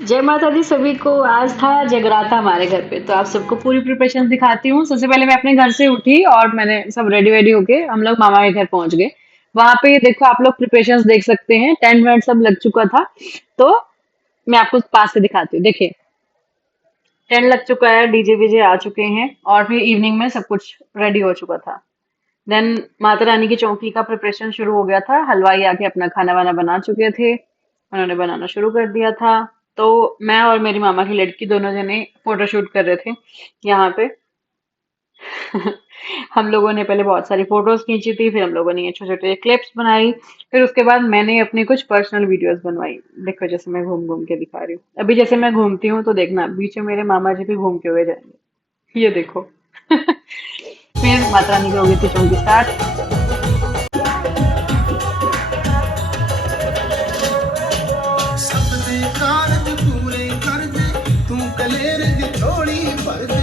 जय माता दी सभी को। आज था जगराता हमारे घर पे, तो आप सबको पूरी प्रिपरेशन दिखाती हूँ। सबसे पहले मैं अपने घर से उठी और मैंने सब रेडी वेडी होके हम लोग मामा के घर पहुंच गए। वहां पे ये देखो, आप लोग प्रिपरेशन देख सकते हैं, टेंट वेंट सब लग चुका था। तो मैं आपको पास से दिखाती हूँ, देखिए। टेंट लग चुका है, डीजे वीजे आ चुके हैं और फिर इवनिंग में सब कुछ रेडी हो चुका था। देन माता रानी की चौकी का प्रिपरेशन शुरू हो गया था। हलवाई आके अपना खाना वाना बना चुके थे, उन्होंने बनाना शुरू कर दिया था। तो मैं और मेरी मामा की लड़की दोनों जने फोटो शूट कर रहे थे यहाँ पे। हम लोगों ने पहले बहुत सारी फोटोज खींची थी, फिर हम लोगों ने ये छोटे छोटे क्लिप्स बनाई। फिर उसके बाद मैंने अपनी कुछ पर्सनल वीडियोस बनवाई। देखो, जैसे मैं घूम घूम के दिखा रही हूँ अभी, जैसे मैं घूमती हूँ तो देखना बीच में मेरे मामा जी भी घूम के हुए जाएंगे। ये देखो। फिर माता रानी की हो गई थी चौकी स्टार्ट। सपने कारज पूरे कर दे, तू कलेर दी झोली भर दे।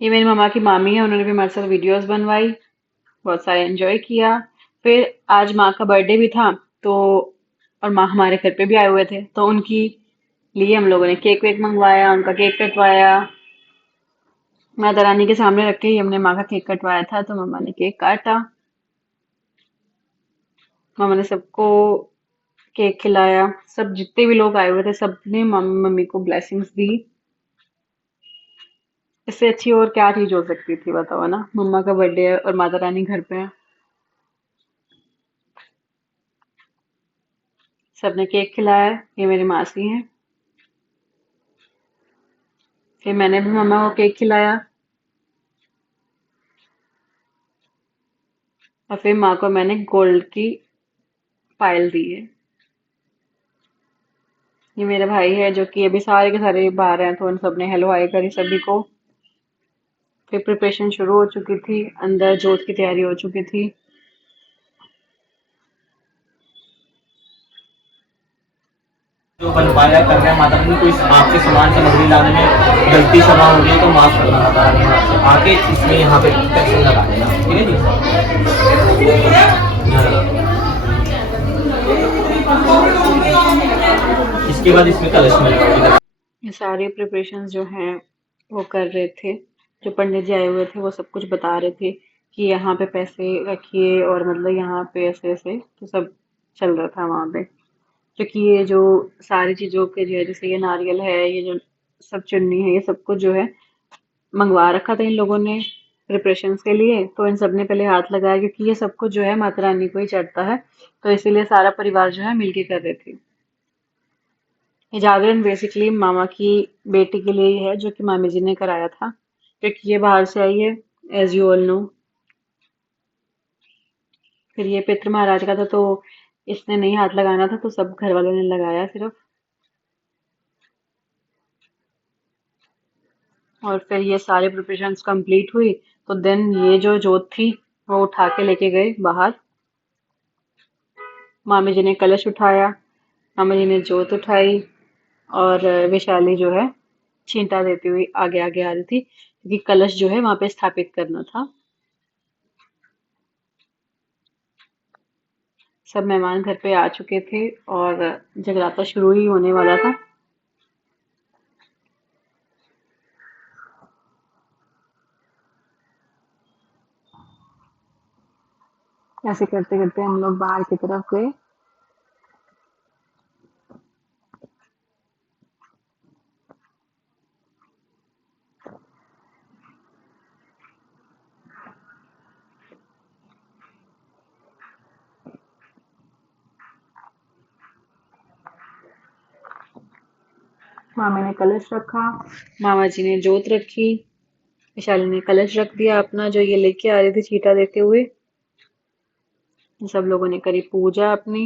ये मेरी मामा की मामी है, उन्होंने भी हमारे साथ वीडियोस बनवाई, बहुत सारे एंजॉय किया। फिर आज माँ का बर्थडे भी था, तो और माँ हमारे घर पे भी आए हुए थे, तो उनकी लिए हम लोगों ने केक वेक मंगवाया, उनका केक कटवाया। माता रानी के सामने रख के ही हमने माँ का केक कटवाया था, तो मम्मा ने केक काटा। मामा ने सबको केक खिलाया। सब जितने भी लोग आए हुए थे सबने मम्मी को ब्लेसिंग्स दी। इससे अच्छी और क्या चीज हो सकती थी, बताओ ना। मम्मा का बर्थडे है और माता रानी घर पे है। सबने केक खिलाया। ये मेरी मासी है। फिर मैंने भी मम्मा को केक खिलाया और फिर माँ को मैंने गोल्ड की पायल दी है। ये मेरा भाई है जो कि अभी सारे के सारे बाहर हैं, तो उन सब ने हेलो हाय करी सभी को। फिर प्रिपरेशन शुरू हो चुकी थी, अंदर जोत की तैयारी हो चुकी थी। जो बन पाया कर रहे हैं माता रानी, कोई आपके सामान सामग्री लाने में गलती क्षमा हो गई तो माफ करना माता रानी आपसे आके इसमें यहाँ पे प्रोटेक्शन लगा देना, ठीक है जी। यहाँ लगा। इसके बाद इसमें कलश में लगाओगे। ये सारे प्रिपरेशंस जो हैं वो कर रहे थे। जो पंडित जी आए हुए थे वो सब कुछ बता रहे थे कि यहाँ पे पैसे रखिए और मतलब यहाँ पे ऐसे ऐसे, तो सब चल रहा था वहाँ पे। क्योंकि ये जो सारी चीजों के जो है, जैसे ये नारियल है, ये जो सब चुन्नी है, ये सब कुछ जो है मंगवा रखा था इन लोगों ने प्रिपरेशंस के लिए। तो इन सब ने पहले हाथ लगाया, क्योंकि ये सब कुछ जो है माता रानी को ही चढ़ता है। तो इसीलिए सारा परिवार जो है मिलके कर रहे थे। ये जागरण बेसिकली मामा की बेटी के लिए ही है, जो कि मामी जी ने कराया था, क्योंकि ये बाहर से आई है, एज यू ऑल नो। फिर ये पितृ महाराज का था, तो इसने नहीं हाथ लगाना था, तो सब घर वालों ने लगाया सिर्फ। और फिर ये सारे प्रिपरेशंस कंप्लीट हुई, तो देन ये जो जोत थी वो उठा के लेके गए बाहर। मामी जी ने कलश उठाया, मामा जी ने जोत उठाई, और वैशाली जो है छींटा देती हुई आगे आगे आ रही थी, क्योंकि कलश जो है वहां पे स्थापित करना था। सब मेहमान घर पे आ चुके थे और जगराता शुरू ही होने वाला था। ऐसे करते करते हम लोग बाहर की तरफ गए। मामा ने कलश रखा, मामा जी ने जोत रखी, विशाली ने कलश रख दिया अपना, जो ये लेके आ रही थी छीटा देते हुए। सब लोगों ने करी पूजा अपनी।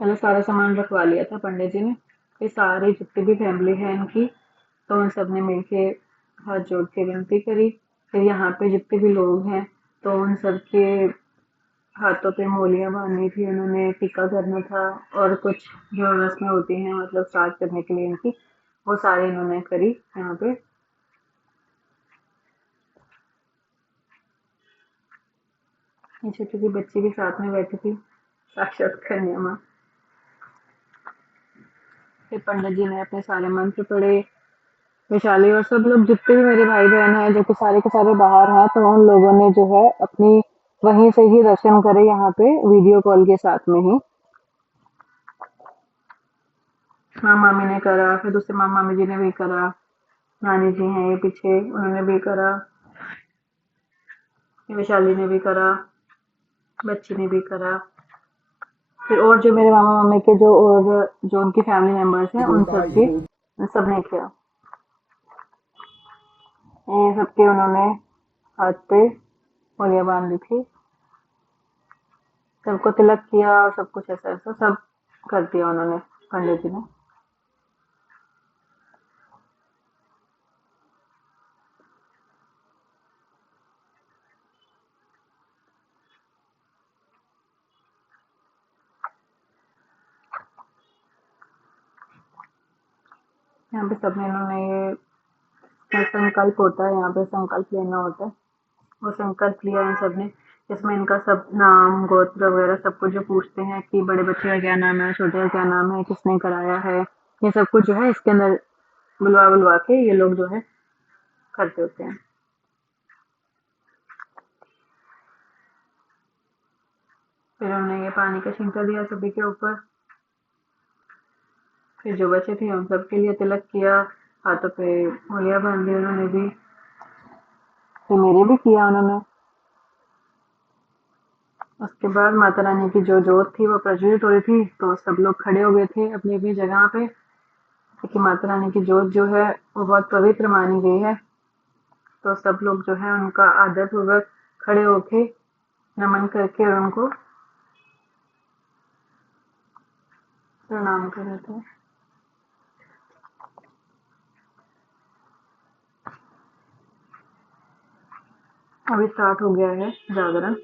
मैंने सारा सामान रखवा लिया था पंडित जी ने। फिर सारी जितनी भी फैमिली है इनकी, तो उन सब ने मिलके हाथ जोड़ के विनती करी फिर यहाँ पे जितने भी लोग हैं तो उन सबके हाथों पे मोलियाँ बांधनी थी उन्होंने, टीका करना था और कुछ जो रस्में होती हैं मतलब स्टार्ट करने के लिए इनकी, वो सारी इन्होंने करी यहाँ पे। ये छोटी सी बच्ची भी साथ में बैठी थी, साक्षात कन्या माँ। फिर पंडित जी ने अपने सारे मंत्र पढ़े, वैशाली और सब लोग जितने भी मेरे भाई बहन हैं जो कि सारे के सारे बाहर हैं, तो उन लोगों ने जो है अपनी वहीं से ही दर्शन करे यहाँ पे वीडियो कॉल के साथ में ही। माँ मामी ने करा, फिर दूसरे माँ मामी जी ने भी करा, नानी जी हैं ये पीछे उन्होंने भी करा, वैशाली ने भी करा, बच्ची ने भी करा। फिर और जो मेरे मामा मामी के जो और जो उनकी फैमिली मेंबर्स हैं उन सब ने किया। ये सबके उन्होंने हाथ पे मोलियाँ बांध दी थी, सबको तिलक किया और सब कुछ ऐसा ऐसा सब कर दिया उन्होंने पंडित जी ने। यहाँ पे सब में इन्होंने ये संकल्प होता है, यहाँ पे संकल्प लेना होता है, वो संकल्प लिया इन सब ने। इसमें इनका सब नाम गोत्र वगैरह सब कुछ जो पूछते हैं कि बड़े बच्चे का क्या नाम है, छोटे का क्या नाम है, किसने कराया है, ये सब कुछ जो है इसके अंदर बुलवा के ये लोग जो है करते होते हैं। फिर उन्होंने ये पानी का छींटा दिया सभी के ऊपर, फिर जो बचे थे उन सबके लिए तिलक किया, हाथों पे मोलियाँ बांध दी उन्होंने भी, फिर मेरे भी किया उन्होंने। उसके बाद माता रानी की जो जोत थी वो प्रज्वलित हो रही थी, तो सब लोग खड़े हो गए थे अपनी अपनी जगह पे, क्योंकि माता रानी की जोत जो है वो बहुत पवित्र मानी गई है। तो सब लोग जो है उनका आदर पूर्वक खड़े होके नमन करके और उनको प्रणाम कर रहे थे। अभी स्टार्ट हो गया है जागरण।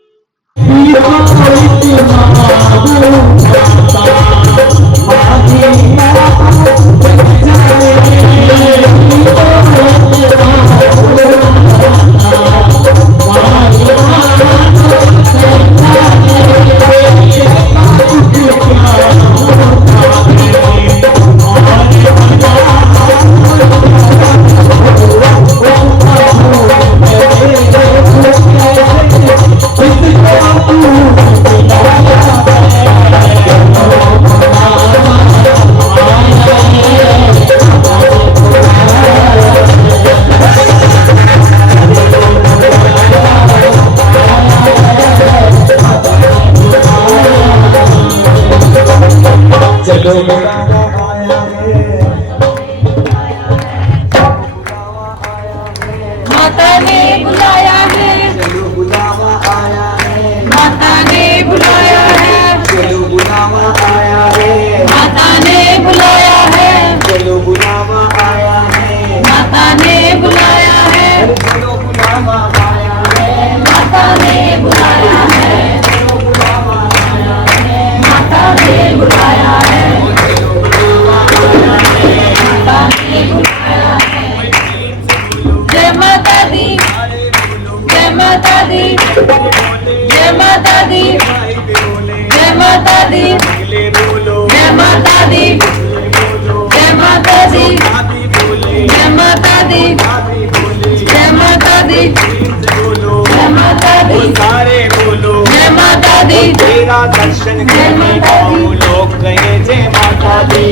तेरा दर्शन करने जाऊं लोग कहे जय माता दी,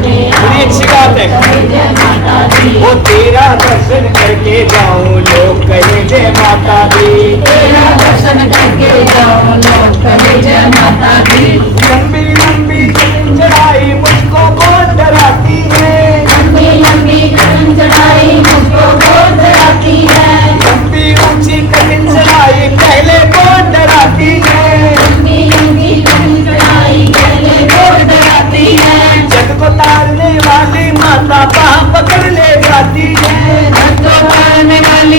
बड़ी अच्छी बात है। वो तेरा दर्शन करके जाऊं लोग कहे जय माता दी, तेरा दर्शन करके जाऊं लोग कहे जय माता दी। लंबी लंबी चढ़ाई मुझको बहुत डराती है, लंबी लंबी चढ़ाई मुझको बहुत डराती है, लंबी ऊंची कठिन चढ़ाई पहले बहुत डराती है, लंबी लंबी चढ़ाई पहले बहुत डराती है। जग को तारने वाली माता पाँव पकड़ ले जाती है, जग को तारने वाली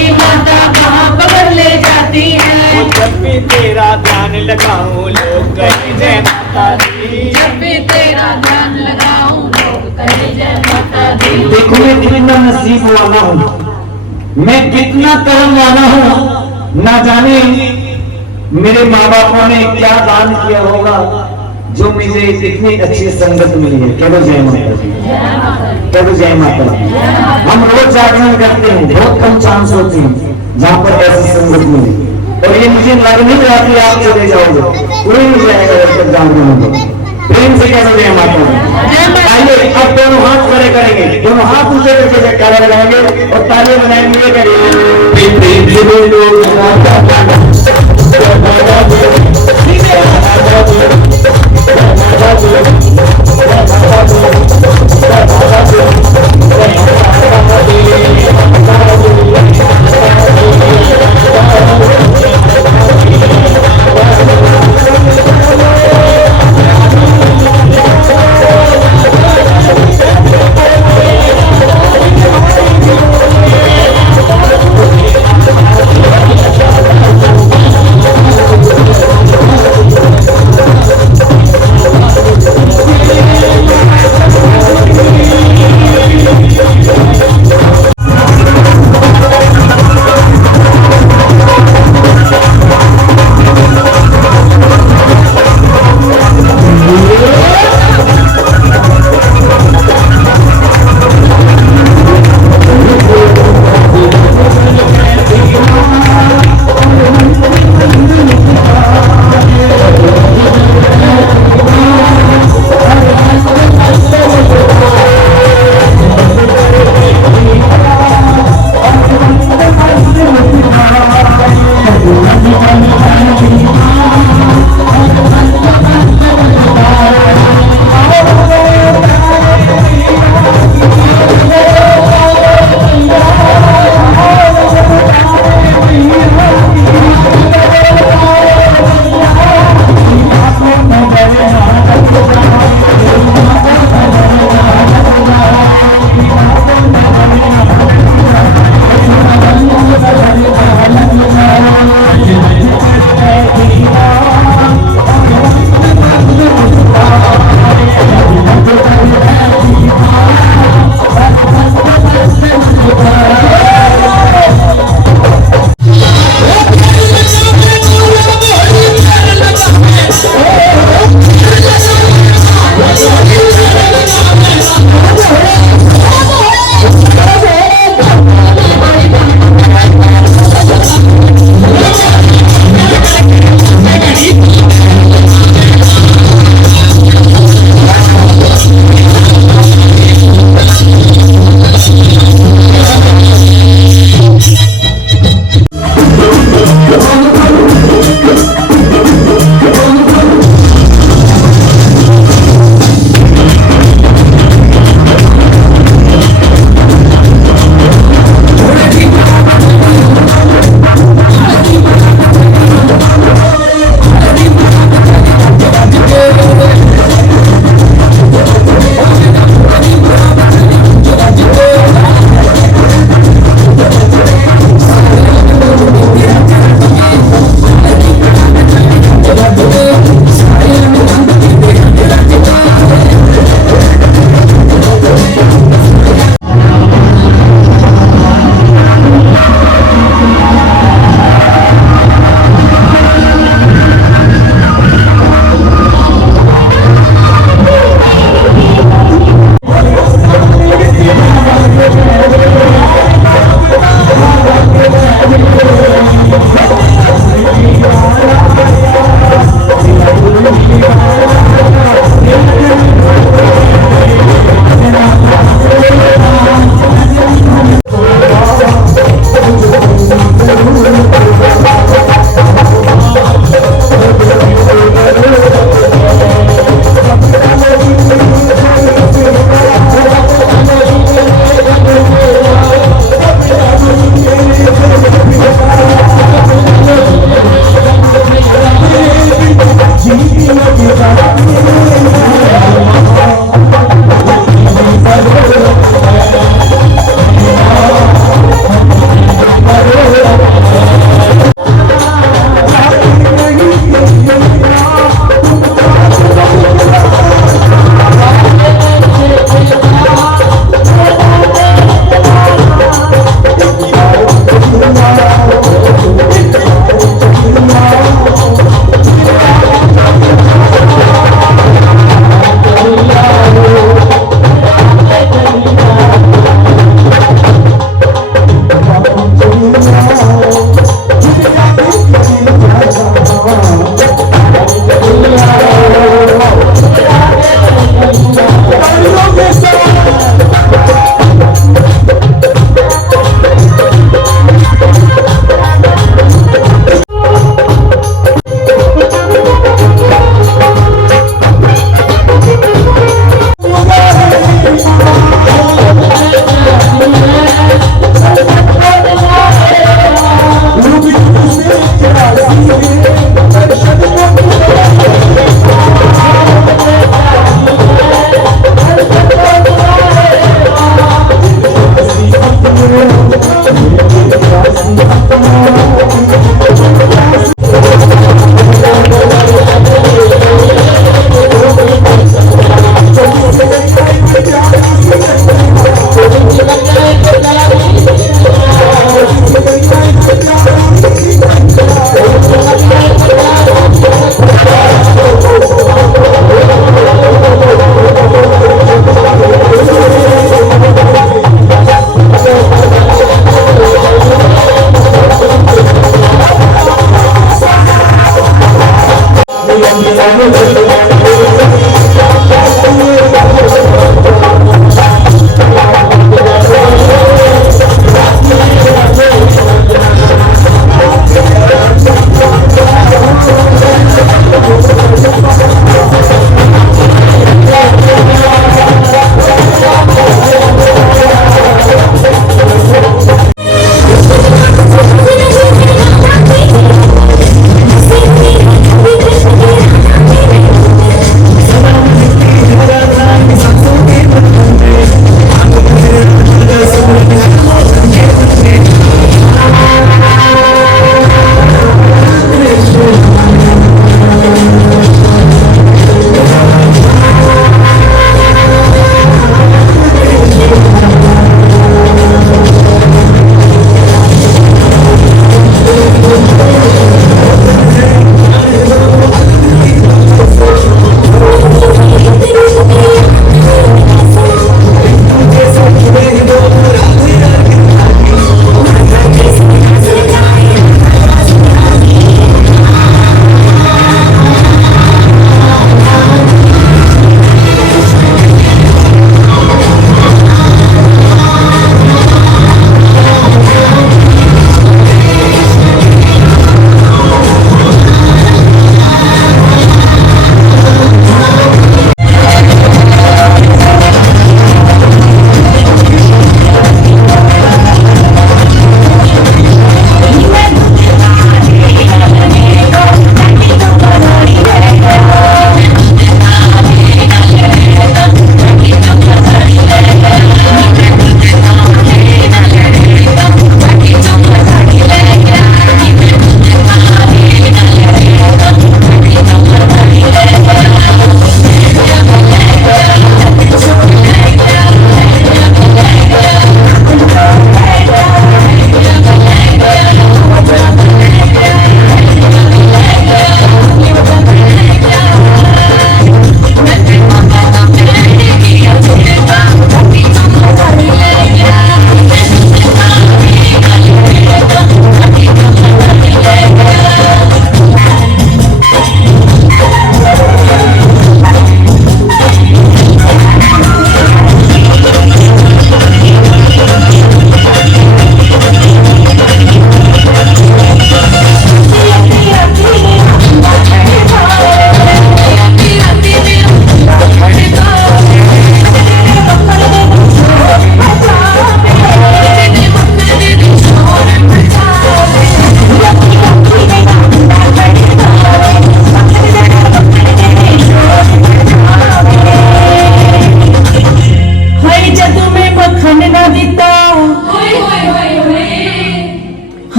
भी तेरा ध्यान लगाऊं लोग कहे जय माता दी। जब भी तेरा ध्यान लगाऊं लोग कहे जय माता दी। देखो मैं कितना नसीब वाला हूँ, मैं कितना कर्म वाला हूँ। ना जाने मेरे माँ बापों ने क्या दान किया होगा जो मुझे इतनी अच्छी संगत मिली है। कह दो जय माता दी, कह दो जय माता दी। हम रोज जागरण करते हैं, बहुत कम चांस होती है जहाँ पर ऐसी संगत मिले, और ये मुझे लग नहीं रहा कि आप चले जाओगे, कोई नहीं जाएगा जब तक जागरण होगा। प्रेम से कह दो जय माता दी। आइए अब दोनों हाथ खड़े करेंगे, दोनों हाथ ऊंचे करके जयकारा लगाएंगे और ताली बजाएंगे। ये करिए प्रेम से बोलो माता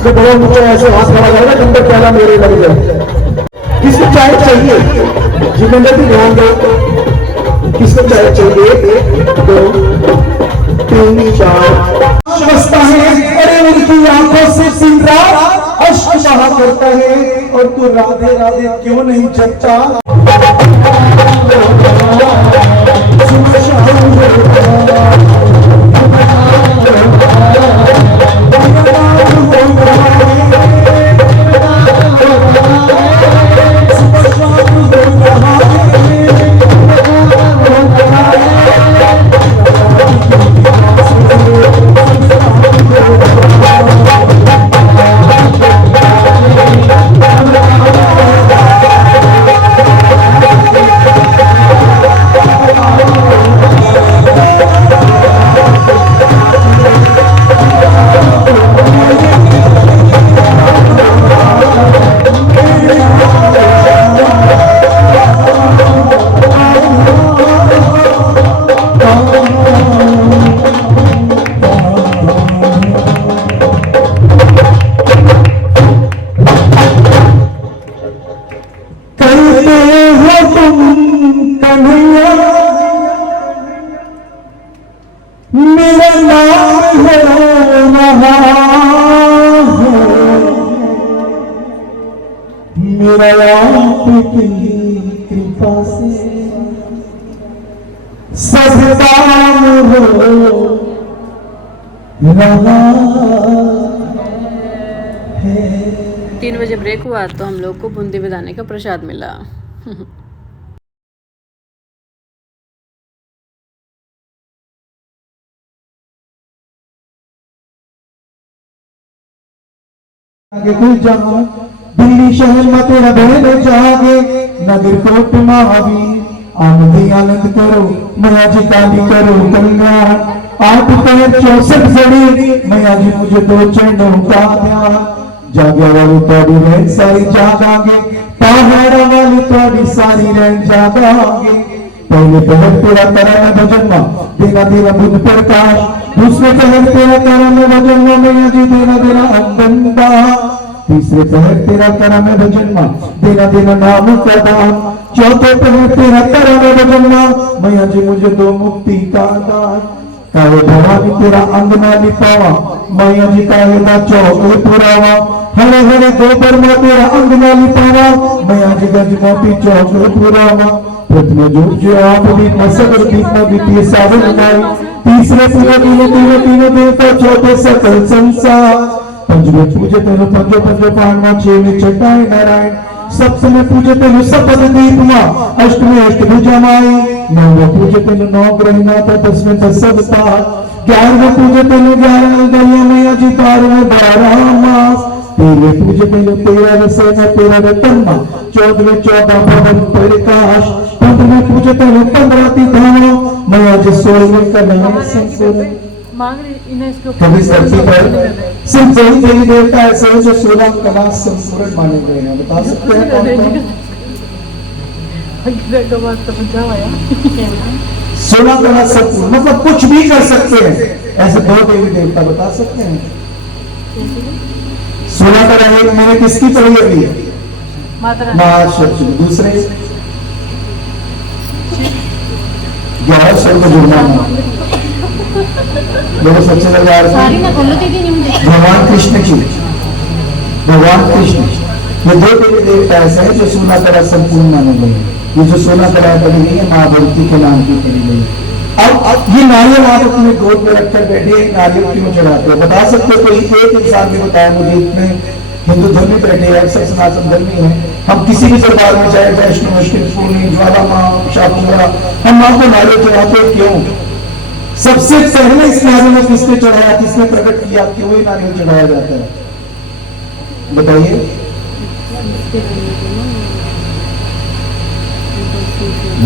इसको बड़ा मुझे ऐसे हाथ खड़ा करेगा नंबर पहला मेरे लग जाए। किसको चाय चाहिए? जिम्मेदार भी ध्यान दो। किसको चाय चाहिए? 1 2 3 4 बसता है अरे उनकी आंखों से दिन रात अश्क बहा करता है और तू राधे राधे क्यों नहीं जगता? मेरा आपकी कृपा से सब काम हो रहा है। 3 बजे ब्रेक हुआ तो हम लोग को बूंदी बिदाने का प्रसाद मिला। आगे कोई जाओ दिल्ली शहर में तेरा बहन जागे नगर कोट महावीर आनंदी आनंद करो मैया जी काली करो कल्याण 8 पैर 64 जड़ी मैया जी मुझे 2 चरणों का ध्यान जागे वाली तोड़ी रहन सारी जागांगे पहाड़ा वाली तोड़ी सारी रहन जागांगे पहले पहर तेरा करा भजन देना देना बुद्ध प्रकाश दूसरे पहर तेरा करा भजन मैया जी देना देना अंबंदा तीसरे पहर तेरा करा मैं भजन देना देना नाम का दान चौथे पहर तेरा करा मैं भजन मैया जी मुझे 2 मुक्ति का दान काहे भवानी तेरा अंग ना लिपावा मैया जी काहे ना चौके पुरावा हरे हरे गोबर में तेरा अंग ना लिपावा मैया जी गंज मोती चौके पुरावा प्रथम जुट जो आप भी मसकर दीपना द्वितीय सावन नाई तीसरे तीनों देवता चौथे सकल संसार पंचमे पूजे तेनो पंजो पांडवा छेवे चटाई नारायण सप्तमे पूजे तेनो सपद दीप मां अष्टमे अष्टभुजा माई नवमे पूजे तेनो 9 ग्रह नाथ 10वें 10 अवतार 11वें पूजे तेनो 11 दरिया मैया जी 12वें 12 मास 13वें पूजे तेनो 13 रसे में 13 रतन मां 14वें 14 भवन प्रकाश 15वें पूजे तेनो 15 तीर्थाओं मैया जी 16वें कल्याण संपूर्ण कभी धरती पर सिर्फ वही देवी देवता ऐसे है जो 16 कला संपूर्ण माने गए हैं। बता सकते हैं कौन? 16 कला संपूर्ण मतलब कुछ भी कर सकते हैं ऐसे 2 देवी देवता बता सकते हैं। 16 कला एक मैंने किसकी पढ़ी अभी? महाशक्ति। दूसरे 11 शब्द जुड़ना लोग सबसे ज्यादा भगवान कृष्ण की भगवान कृष्ण ये 2 देवी देवता ऐसे हैं जो 16 कला संपूर्ण माने गए। ये जो 16 कला पढ़ी गई है महाभक्ति के नाम की पढ़ी गई। अब ये नारियल आप अपने गोद में रखकर बैठे नारियल क्यों चढ़ाते हैं? बता सकते कोई एक इंसान ने बताया मुझे? इतने हिंदू धर्मी बैठे हैं सब सनातन धर्मी है हम किसी भी दरबार में चाहे वैष्णव मुश्किल पूर्णी ज्वाला माँ शाकुंभरा हम माँ को नारियल चढ़ाते क्यों? सबसे पहले इस नारियल में किसने चढ़ाया किसने प्रकट किया क्यों ये नारियल चढ़ाया जाता है बताइए?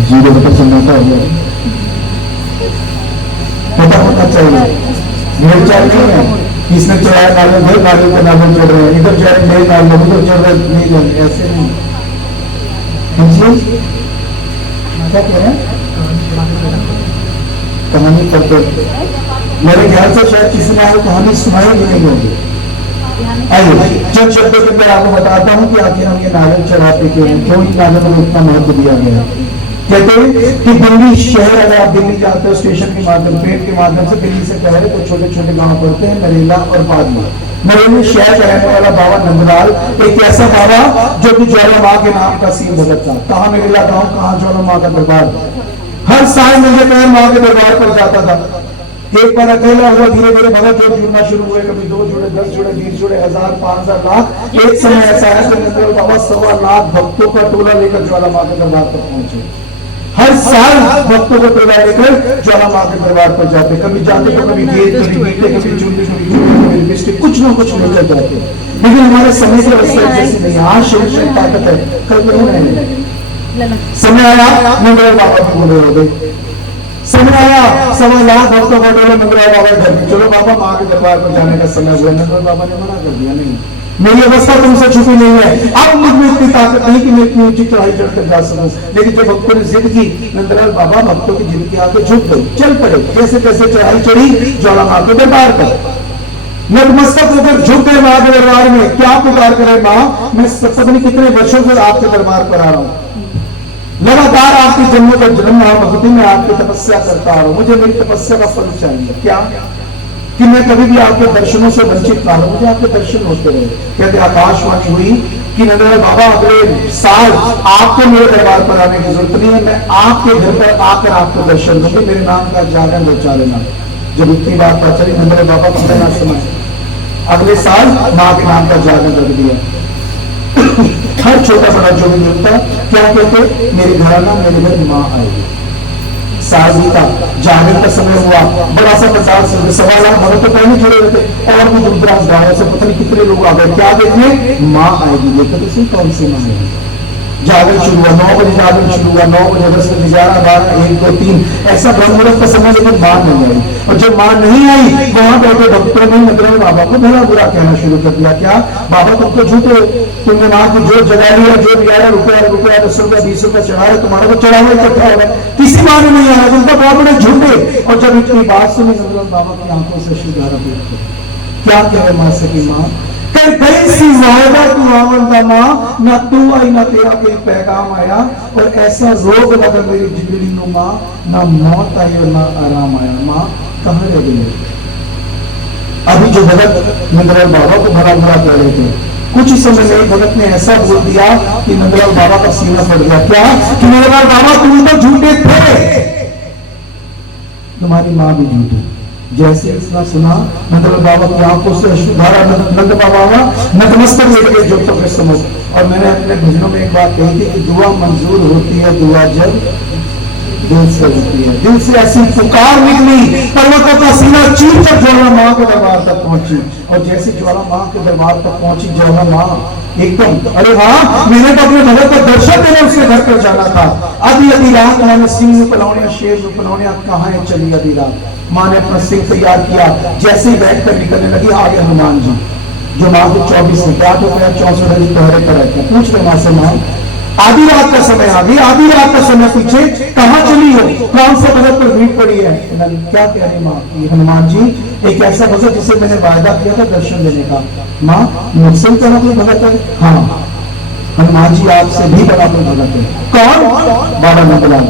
जीरो बता समझता है पता होना चाहिए। मेरे चार नहीं है किसने चढ़ाया नारियल भाई नारियल का नारियल चढ़ रहे हैं इधर चढ़ रहे मेरे नारियल उधर चढ़ रहे नहीं जाए ऐसे नहीं। क्या कह रहे हैं? कहानी करते मेरे ख्याल से शायद किसी ने कहानी सुनाई भी नहीं होगी आइए चंद शब्दों के अंदर आपको बताता हूँ कि आखिर हम ये नारियल चढ़ाते क्यों हैं, क्यों इस नारियल को इतना महत्व दिया गया है। कहते हैं कि दिल्ली शहर, अगर आप दिल्ली जाते हो स्टेशन के माध्यम, ट्रेन के माध्यम से दिल्ली से ठहरे तो छोटे छोटे गांव पड़ते हैं, नरेला और बादली। नरेला शहर का रहने वाला बाबा नंदलाल एक ऐसा बाबा जो कि ज्वाला माँ के नाम का सीन भगत था। कहाँ नरेला गाँव, कहाँ ज्वाला माँ का दरबार। हर साल मुझे मैं माँ के दरबार पर जाता था। एक बार अकेला हुआ, धीरे धीरे भगत जो जुड़ना शुरू हुए, कभी 2 जुड़े, 10 जुड़े, 20 जुड़े, 1000, 5,000, लाख। एक समय ऐसा है कि बाबा 1.25 लाख भक्तों का टोला लेकर ज्वाला माँ के दरबार पर पहुंचे। हर साल भक्तों को टोला लेकर ज्वाला माँ के दरबार पर जाते, कभी जाते तो कभी गेट, कभी मीठे, कभी चूल्हे, कभी चूल्हे, कभी बिस्किट, कुछ ना कुछ लेकर जाते। लेकिन हमारे समय की अवस्था जैसी नहीं, आज शरीर ताकत है, कल नहीं। समय आया मंगल बाबा को बोले हो गए, समय आया 1.25 लाख भक्तों का टोला मंगल बाबा घर में, चलो बाबा माँ के दरबार पर जाने का समय हुआ। मंगल बाबा ने मना कर दिया, नहीं मेरी अवस्था तुमसे छुपी नहीं है, अब मुझ में इतनी ताकत नहीं कि मैं इतनी ऊंची चढ़ाई चढ़कर जा सकूं। लेकिन जब भक्तों ने जिद की, नंदलाल बाबा भक्तों की जिद के आगे झुक गए, चल पड़े, जैसे कैसे चढ़ाई चढ़ी ज्वाला माँ के दरबार पर। नतमस्तक होकर झुक गए माँ के दरबार में। क्या पुकार करे, माँ मैं पता नहीं कितने वर्षों से आपके दरबार पर आ रहा हूँ, लगातार आपकी जन्म पर जन्म भक्ति में आपकी तपस्या करता आ रहा हूँ, मुझे मेरी तपस्या का फल चाहिए। क्या कि मैं कभी भी आपके दर्शनों से वंचित ना हूं, मुझे आपके दर्शन होते रहे। कहते आकाशवाणी हुई कि नंदलाल बाबा अगले साल आपको मेरे दरबार पर आने की जरूरत नहीं है, मैं आपके घर पर आकर आपको दर्शन दूंगी, मेरे नाम का जागरण बचा लेना। जब इतनी बात पता चली, नंदलाल बाबा को पता समझ, अगले साल माँ के नाम का जागरण रख दिया। हर छोटा बड़ा जो भी मिलता, क्या कहते, मेरे घराना मेरे घर माँ आएगी। साल बीता, जाने का समय हुआ, बड़ा सा 50 से 1.25 लाख भगत तो पहले जुड़े रहते, और भी दूर दराज गाँव से पता नहीं कितने लोग आ गए। क्या देखने, माँ आएगी। देखो तो कौन सी माँ आएगी। जागरण शुरू हुआ, 9 बजे जागरण शुरू हुआ, 9 बजे 10 बजे 11, 12, 1, 2, 3 ऐसा ब्रह्ममुहूर्त का समय, लेकिन माँ नहीं आई। और जब माँ नहीं आई, वहां बैठे भक्तों ने नंदलाल बाबा को भला बुरा कहना शुरू कर दिया। क्या बाबा तुम तो झूठे, तुमने माँ की जो जगा लिया, जो भी आया, रुपया 10 रुपया 20 रुपया चढ़ा रहे, तुम्हारा तो चढ़ावा इकट्ठा होगा, किसी माँ ने नहीं आया, तुम तो बहुत बड़े झूठे। और जब इतनी बात सुनी, नंदलाल बाबा की आंखों से अश्रुधारा बहती। क्या कहे माँ से कि माँ कैसी वायदा तू आवंदा माँ, ना तू आई ना तेरा कोई पैगाम आया, और ऐसा रोग लगा मेरी जिंदगी नु माँ, ना मौत आई और ना आराम आया। माँ कहाँ रह गई? अभी जो भगत नंदलाल बाबा को भरा बुरा कह रहे थे, कुछ ही समय में भगत ने ऐसा बोल दिया कि नंदलाल बाबा का सीना फट गया। क्या कि नंदलाल बाबा तुम तो झूठे थे, तुम्हारी माँ भी झूठी। जैसे इतना सुना, नंदलाल बाबा की आंखों से अश्रुधारा, नंद बाबा नतमस्तक लेके जोतों के समूह। और मैंने अपने भजनों में एक बात कही थी कि दुआ मंजूर होती है, दुआ जब दिल से होती है। दिल से ऐसी पुकार निकली, पर्वतों का सीना चीर कर ज्वाला माँ के दरबार तक पहुंची। और जैसे ज्वाला माँ के दरबार तक पहुंची, ज्वाला माँ एकदम, अरे हाँ मैंने तो अपने भगत का दर्शन देने उसके घर पर जाना था। आधी रात मैंने सिंह में पलौनिया, शेर में पलौनिया, कहाँ है चली आधी रात। माँ ने अपना सिंह तैयार किया, जैसे ही बैठ कर निकलने लगी, आ गए हनुमान जी, जो माँ को 24 क्या तो 64 पहरे पर रहते हैं। पूछ रहे माँ से, माँ आधी रात का समय आ गई, आधी रात का समय पीछे कहाँ चली हो, कौन से भगत पर भीड़ पड़ी है? क्या कह रही माँ? हनुमान जी एक ऐसा भगत जिसे मैंने वायदा किया था दर्शन देने का। माँ मुझसे भी बड़ा कोई भगत है? हाँ हनुमान जी आपसे भी बड़ा कोई भगत है। कौन? बाबा नंदलाल।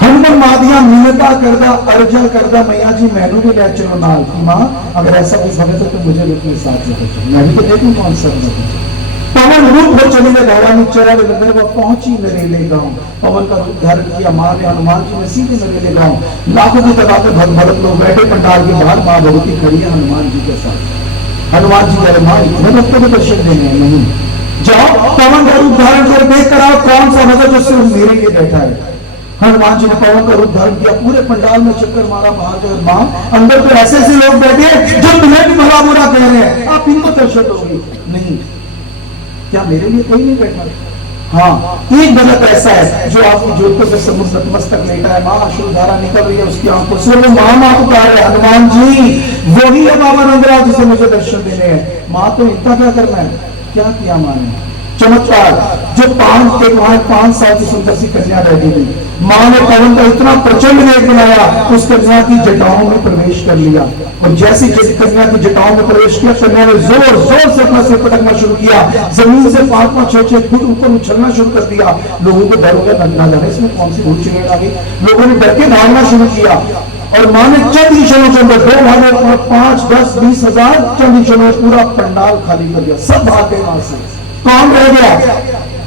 हनुमान मादिया मिलता करदा, अर्जा करदा, मैया जी मैनू भी ले चलो नाल की। माँ अगर ऐसा कोई भगत है तो मुझे भी अपने साथ लेकर चलो, मैं भी तो देखूं कौन सा भगत है। पवन रूप हो चली मैं धारा में चरा लगे, वो पहुंची नरेले गांव। पवन का रूप धारण किया माँ ने, हनुमान जी ने सीधे नरेले गांव। लाखों की तादाद में भक्त लोग बैठे पंडाल के बाहर, माँ भगवती खड़ी है हनुमान जी के साथ। हनुमान जी कह रहे माँ इतने भक्तों को दर्शन देने हैं? नहीं, जाओ पवन का रूप धारण कर देख कर आओ कौन सा भगत जो सिर्फ मेरे लिए बैठा है। हनुमान जी ने पवन का रूप धारण किया, पूरे पंडाल में चक्कर मारा, बाहर जो माँ अंदर तो ऐसे ऐसे लोग बैठे जो तुम्हें भी भला बुरा कह रहे हैं, आप इनको दर्शन दोगे? नहीं, क्या मेरे लिए कोई नहीं बैठा? हाँ एक भगत ऐसा है जो आपकी ज्योतों से समुद्र नतमस्तक लेटा है। माँ अश्रुधारा निकल रही है उसकी आंखों से, वो माँ पुकार रहे हनुमान जी वही है बाबा नंदलाल जिसे मुझे दर्शन देने हैं। माँ तो इतना क्या करना है? क्या किया माँ ने? चमत्कार, जो 5 साल की सुंदर सी कन्या बैठी थी, मां ने पवन का इतना प्रचंड वेग बनाया, उस कन्या की जटाओं में प्रवेश कर लिया। और जैसी कन्या की जटाओं में प्रवेश किया, कन्या ने जोर जोर से अपना सिर पटकना शुरू किया, जमीन से 5-5, 6-6 फुट ऊपर उछलना शुरू कर दिया। लोगों को डर हो गया, ना जाने इसमें कौन सी भूत चुड़ैल आ गई। लोगों ने डर के भागना शुरू किया और मां ने चंद क्षणों के अंदर 2 भागों 5, 10, 20 हजार चंद क्षणों में पूरा पंडाल खाली कर दिया। सब भाग गए वहां से। कौन रह गया?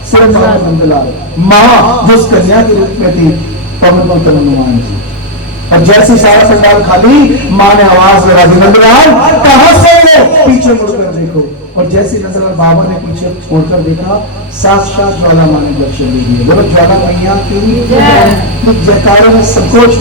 सिर्फ नंदलाल, मां जो उस कन्या के रूप में थी, पवन हनुमान जी। और जैसे सारा पंडाल खाली, मां ने आवाज लगा दी, नंदलाल कहां से हो? पीछे मुड़कर देखो। और जैसे नंदलाल बाबा ने पीछे मुड़कर देखा, साक्षात ज्वाला मां ने दर्शन दे दिए। बोलो ज्वाला मैया की जयकारों में संकोच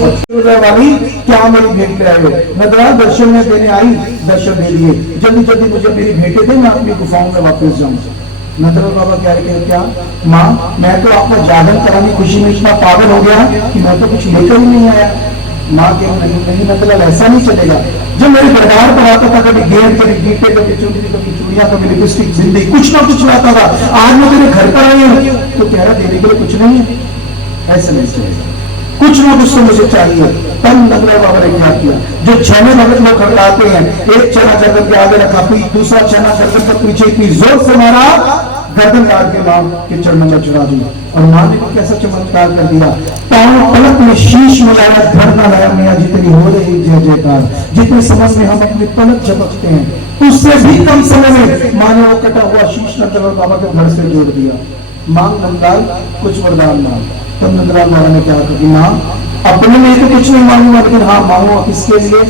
वाली, क्या मेरी भेंट ले आए हो? नंदलाल दर्शन में देने आई, दर्शन दे दिए। जल्दी जल्दी मुझे मेरी भेंटे दे, मैं अपनी गुफाओं में वापस जाऊं। नंदलाल बाबा कह रहे हैं, क्या माँ, मैं तो आपका जागरण कराने खुशी में इतना पागल हो गया कि मैं तो कुछ लेकर ही नहीं आया। माँ के नहीं नंदलाल, ऐसा नहीं चलेगा। जब मेरे दरबार पर आता था, कभी गेंद, कभी गीटे, कभी चुंदरी, कभी चूड़ियां, कभी लिपस्टिक, जिंदगी कुछ ना कुछ लाता था। आज मैं तेरे घर पर आई हूँ तो कह रहा देने के लिए कुछ नहीं है। ऐसा नहीं चलेगा, कुछ ना कुछ तो मुझे चाहिए। तब नंदलाल बाबा ने क्या किया? जो छेने भगत लोग खड़काते हैं, एक छेना चक्कर के आगे रखा, फिर दूसरा छेना चक्कर के पीछे इतनी जोर से मारा, गर्दन काट के मां के चरणों में चढ़ा दी। और मां ने भी कैसा चमत्कार कर दिया, पांव पलक में शीश मिलाया, धरना लाया, मैया जी तेरी हो रही जय जयकार। जितने समय में हम अपनी पलक झपकते हैं, उससे भी कम समय में मां ने वो कटा हुआ शीश नंदलाल बाबा के घर से जोड़ दिया। मांग नंदलाल कुछ वरदान मांग। तब नंदलाल बाबा ने क्या कहा, मां अपने लिए तो कुछ नहीं मांगूंगा, लेकिन हाँ मांगूंगा किसके लिए?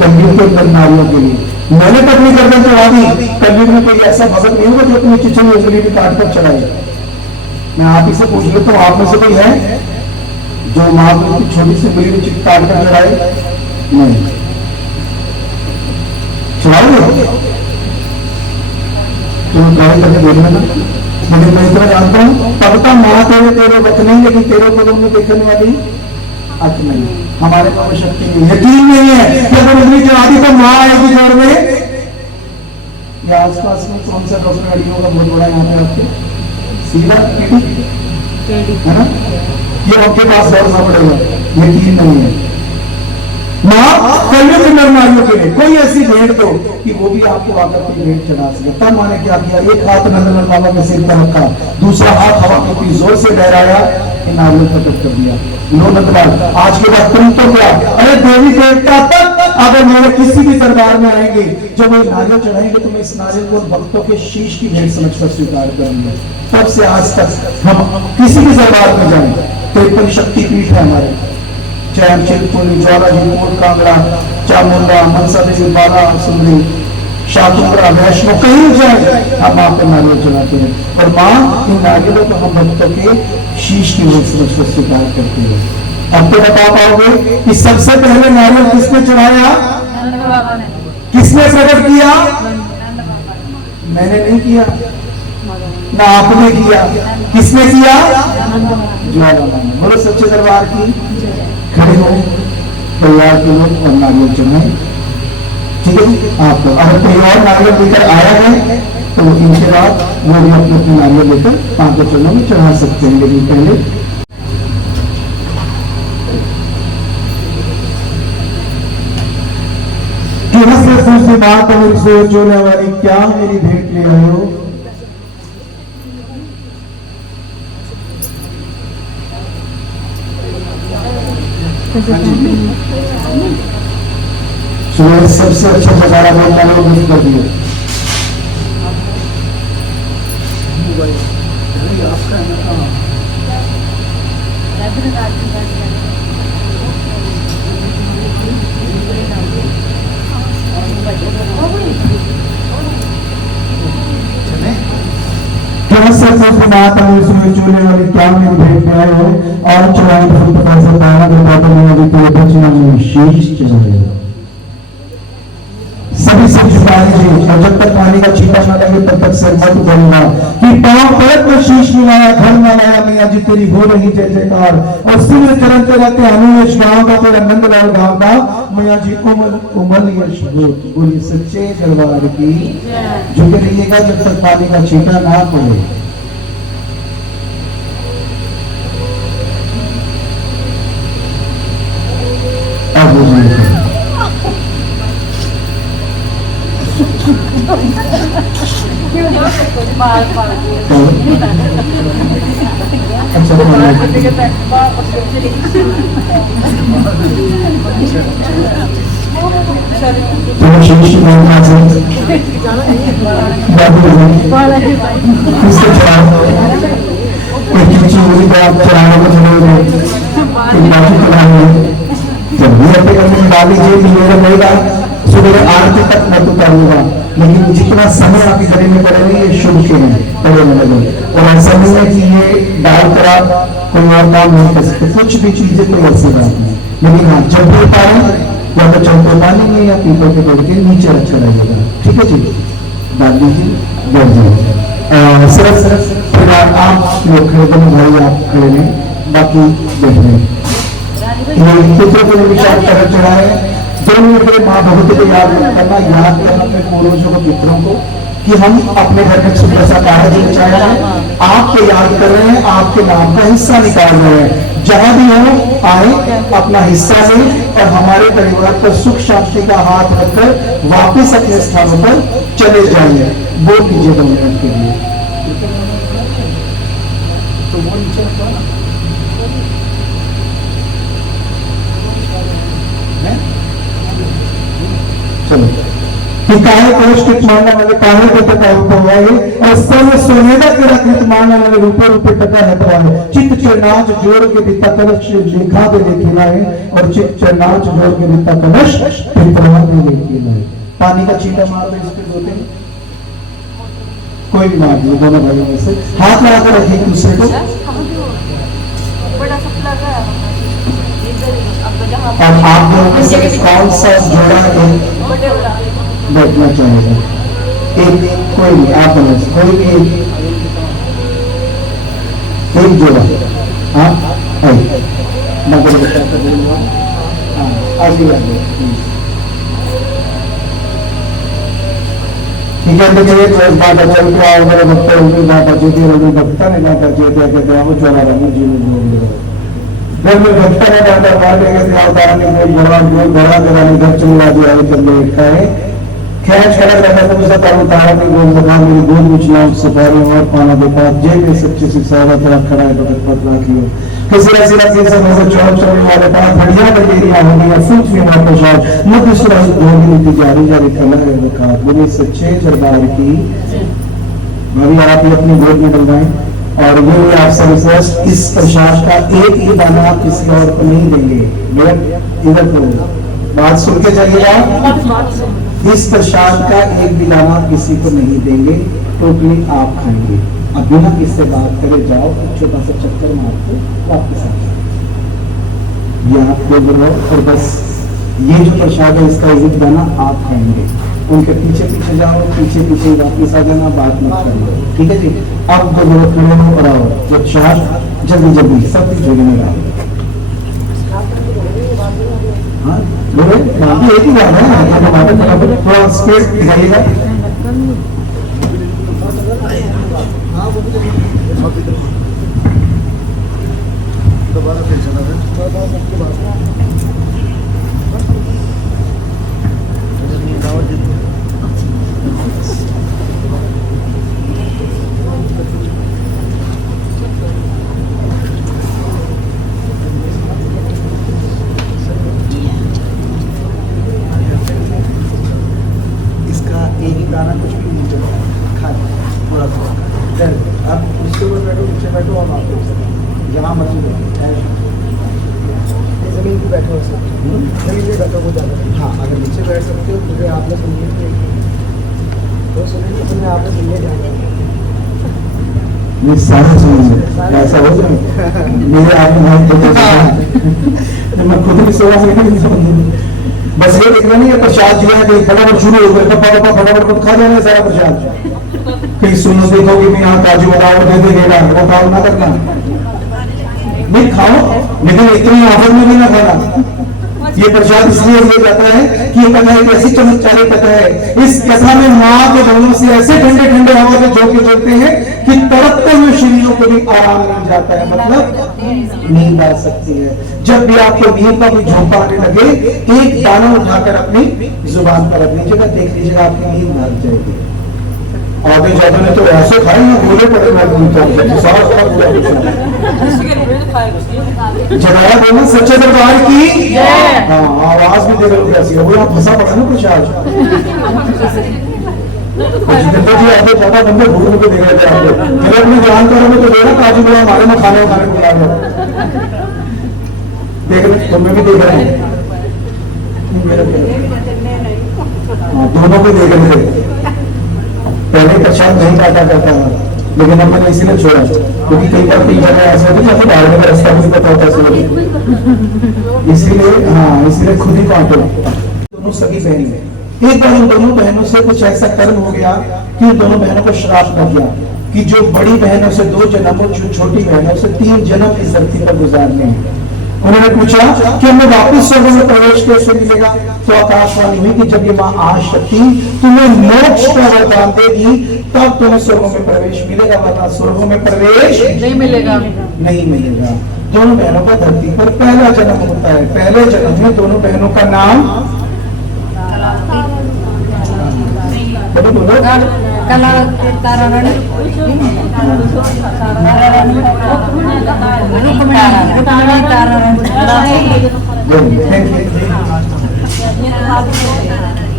कलयुग के अंदर नारियों के लिए। मैंने तो अपनी गर्दन चढ़ा दी, कलयुग में कोई ऐसा भगत नहीं होगा जो अपनी चिचन उंगली भी काट कर चढ़ाए। मैं आप ही से पूछ लेता हूँ, आप में से कोई है जो मां को छोटी सी उंगली भी काट कर चढ़ाए? नहीं चढ़ाओगे तो गाड़ी करके देख लेना। लेकिन मैं इतना जानता हूँ, पकता माँ तेरे वक्त नहीं, लेकिन तेरे को तुमने देखने वाली हक नहीं। हमारे पास शक्ति नहीं, यकीन नहीं है कि अगर उंगली चढ़ा दी तो माँ आएगी घर में। या आसपास में कौन सा डॉक्टर गाड़ी होगा बहुत बड़ा यहाँ पे आपके? सीधा है ना, ये आपके पास दौड़ना पड़ेगा। यकीन नहीं है। माँ कलयुग के नारियों के लिए कोई ऐसी भेंट दो कि वो भी आपको आकर कोई भेंट चढ़ा सके। तब माँ ने क्या किया, एक हाथ नंदलाल बाबा के सिर पर रखा, दूसरा हाथ हवा को इतनी जोर से लहराया कि नारियल प्रकट कर दिया। लो नंदलाल, आज के बाद तुम तो क्या, अरे देवी देवता तक अगर मेरे किसी भी दरबार में आएंगे, जब वो नारियल चढ़ाएंगे तो मैं इस नारियल को भक्तों के शीश की भेंट समझकर स्वीकार करूंगा। तब से आज तक हम किसी भी दरबार में जाएं तो एक शक्तिपीठ है हमारे, चाहे चिंतपुरी, ज्वाला जी, कोट कांगड़ा, चामुंडा, मनसा देवी, बाला सुंदरी, शाकुंभरा, वैष्णो, कहीं जाए हम माँ पे नारियल चढ़ाते हैं। और माँ इन नारियलों को हम भक्तों के शीश की भेंट समझकर स्वीकार करते हैं। अब तो बता पाओगे कि सबसे पहले नारियल किसने चढ़ाया? किसने प्रकट किया? मैंने नहीं किया, ना आपने किया। किसने किया? ज्वाला मां ने। बोलो सच्चे दरबार की। खड़े हो, परिवार के लोग और नारियल चढ़ाए। ठीक है, आपको अगर कोई और नारियल लेकर आया है तो इनके बाद वो भी अपने अपने नारियल लेकर पांच चरणों में चढ़ा सकते हैं। लेकिन पहले से बात मेरी सोच होने वाली, क्या मेरी भेंट ले आए हो? सुबह सबसे अच्छा नजारा बोलता है, वो कर दिया। चूल्हे वाली क्या मेरी भेंट में आए हो? और चढ़ाई प्रकार से शीश चढ़ाए, सभी से झुका लीजिए। और जब तक पानी का छींटा न लगे तब तक सिर मत उठाऊंगा कि पांव पलक में शीश मिलाया, घर में लाया, मैया जी तेरी हो रही जय जयकार। और सिर करते रहते अनुयश गांव का, तेरा नंदलाल गांव का, मैया जी उमल यश बोली सच्चे दरबार की। झुके रहिएगा जब तक पानी का छींटा ना पड़े। अच्छा डाल लीजिए कि मेरा रहेगा सुबह आरती तक मैं तो करूंगा, लेकिन जितना समय आपके घरे में करेंगे ये शुभ के हैं करेंगे लगे। और ऐसा नहीं है कि ये डाल कर आप कोई और काम नहीं कर सकते, कुछ भी चीजें कोई ऐसी बात नहीं, लेकिन हाँ जब भी पाए या तो चलते पानी में या पीपल के पेड़ के नीचे रखा रहेगा। ठीक है जी, डाल दीजिए बैठ जाइए। सिर्फ फिर आप लोग खड़े बने भाई, आप खड़े नहीं, बाकी बैठ रहे। ये पितरों को विचार कर चढ़ाए, जब मेरे माँ भगवती को याद करना, याद करना अपने पूर्वजों को, पितरों को, कि हम अपने घर में सुंदर सा कार्य बचाया है, आपके याद कर रहे हैं, आपके नाम का हिस्सा निकाल रहे हैं। जहां भी हो आए अपना हिस्सा लें और हमारे परिवार पर सुख शांति का हाथ रखकर वापस अपने स्थानों पर चले जाइए। बोल दीजिए 2 मिनट के लिए। तो वो नीचे रखो ना, चलो कि काहे पौष्टिक मानने वाले काहे को तका उपवाए और सर्व सोनेदा के कृत मानने वाले रूपे रूपे तका है पाए। चित्त चरनाच जोड़ के दिता कलश लेखा पे देखी लाए और चित्त चरनाच जोड़ के दिता कलश पितरा पे देखी लाए। पानी का छींटा मार दो इस पे 2-3, कोई भी मार दो, दोनों भाइयों में से हाथ लगा कर रखिए एक दूसरे को। और आप दोनों में से कौन सा जोड़ा है बैठना चाहेगा? एक कोई नहीं, आप दोनों से कोई भी एक जोड़ा। हाँ मगर आशीर्वाद ठीक है। देखिए बाबा चल के आओ, मेरे भक्त उनकी बाबा जीती रही भक्ता ने बाबा जीते कहते हैं वो चला रही जीवन बोल घर में भक्ता ने बाबा बांटे कहते अवतारा ने कोई बड़ा कराने घर चला दिया है चल रखा है। खैर खड़ा रहता तो मुझे तारू तारा ने बोल लगा मेरी गोद मुचला सुपारी और पाना देखा जे में सच्ची सिसारा तेरा खड़ा है तो पतला कियो किसी ऐसी रास्ते से मुझे चौक चलने वाले पास बढ़िया बटेरिया हो गया फूट में वापस जाओ मध्य सुराज भोगी नीति जारी जारी कलर है रखा बोले सच्चे दरबार की भाभी आप ही अपनी गोद में डलवाएं। और ये आपसे रिक्वेस्ट, इस प्रसाद का एक ही दाना आप किसी और को नहीं देंगे। इधर को बात सुन के जाइएगा, इस प्रसाद का एक भी दाना किसी को नहीं देंगे, टोटली आप खाएंगे। अब बिना किससे बात करे जाओ, छोटा सा चक्कर मार के वापस आ जाओ। ये आप लोग और बस ये जो प्रसाद है इसका एक दाना आप खाएंगे। उनके पीछे पीछे जाओ, पीछे पीछे वापस आ जाना, बात मत करो। ठीक है जी। अब तो जरूरत खड़े हो और आओ, जब चार जल्दी जल्दी सब जगह में आओ। हाँ बोले बाकी एक ही बात है, थोड़ा स्पीड दिखाइएगा। दोबारा फिर चला इसका एक ही दाना कुछ भी नहीं चलता, खा थोड़ा थोड़ा। अब नीचे बैठो और आप जहाँ मर्जी बैठो, जमीन पे बैठो, जमीन पे बैठो वो ज़्यादा। हाँ अगर नीचे बैठ सकते हो क्योंकि आपने सुनिए तो सुनिए, सुनिए आपने सुनिए जाएगा सारा सुनिए ऐसा हो जाए मेरे आप मैं खुद भी सेवा से बस ये देखना नहीं है प्रसाद जो है फटाफट शुरू हो गया फटाफट खा जाना सारा प्रसाद। फिर सुनो देखोगे मैं यहाँ काजू बादाम दे देगा, वो काम ना करना, नहीं खाओ लेकिन इतनी आफत में भी ना खाना। ये प्रसाद इसलिए दिया जाता है कि ये कथा एक ऐसी चमत्कारी कथा है। इस कथा में माँ के बंधों से ऐसे ठंडे ठंडे हवा के झोंके चलते हैं कि तड़प थकते हुए शरीरों को भी आराम मिल जाता है, मतलब नींद आ सकती है। जब भी आपको नींद का कोई झोंका आने लगे, एक दाना उठाकर अपनी जुबान पर रख लीजिएगा, देख लीजिएगा आपकी नींद भाग जाएगी। आगे ज्यादा ने तो ऐसे खाए ना, बोले पड़े जगाया बोलना सच्चे दरबार की। हाँ, आवाज भी देख लो कैसी है, वो यहाँ फंसा पड़ा ना प्रसाद। जितेंद्र जी आते ज्यादा बंदे भूख भूख देख रहे थे आपको, मेरे अपने जानकारों में तो देखा काजू बड़ा हमारे में खाने को बुला गया, देख रहे तुम्हें भी देख रहे हैं, दोनों को देख रहे थे। पहले प्रसाद नहीं काटा जाता है, लेकिन हमने इसीलिए छोड़ा क्योंकि कई बार कई जगह ऐसा होता है कि भागने का रास्ता भी पता होता है, इसीलिए हाँ, इसीलिए खुद ही काटो। दोनों सगी बहन है, एक बार उन दोनों बहनों से कुछ ऐसा कर्म हो गया कि उन दोनों बहनों को श्राप लग गया कि जो बड़ी बहन है उसे 2 जन्म और जो छोटी बहन है उसे 3 जन्म इस धरती पर गुजारने हैं। उन्होंने पूछा कि हमें वापिस स्वर्ग में प्रवेश कैसे मिलेगा, तो आकाशवाणी हुई कि जब ये माँ आदिशक्ति तुम्हें मोक्ष का वरदान देगी तब तुम्हें स्वर्गों में प्रवेश मिलेगा, वरना स्वर्गों में प्रवेश नहीं मिलेगा, नहीं मिलेगा। दोनों बहनों का धरती पर पहला जन्म होता है। पहले जन्म में दोनों बहनों का नाम बोलो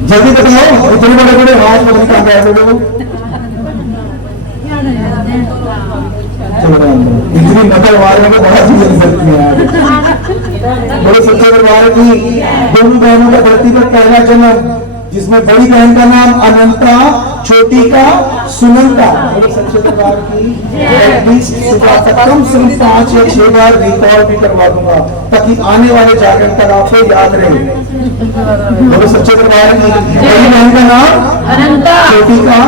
जल्दी बताओ, इतने बड़े बड़े हाथ बदल कर गए लोग, इतनी नकल मारने में बहुत ही जल्दी सकती है। बड़े सच्चे दरबार की दोनों बहनों का धरती पर पहला जन्म, जिसमें बड़ी बहन का नाम अनंता, छोटी का सुनंता। बड़े सच्चे दरबार की कम से कम 5 या 6 बार रिकॉर्ड भी करवा दूंगा ताकि आने वाले जागरण तक आपको याद रहे। बड़े सच्चे दरबार की बड़ी बहन का नाम अनंता, छोटी का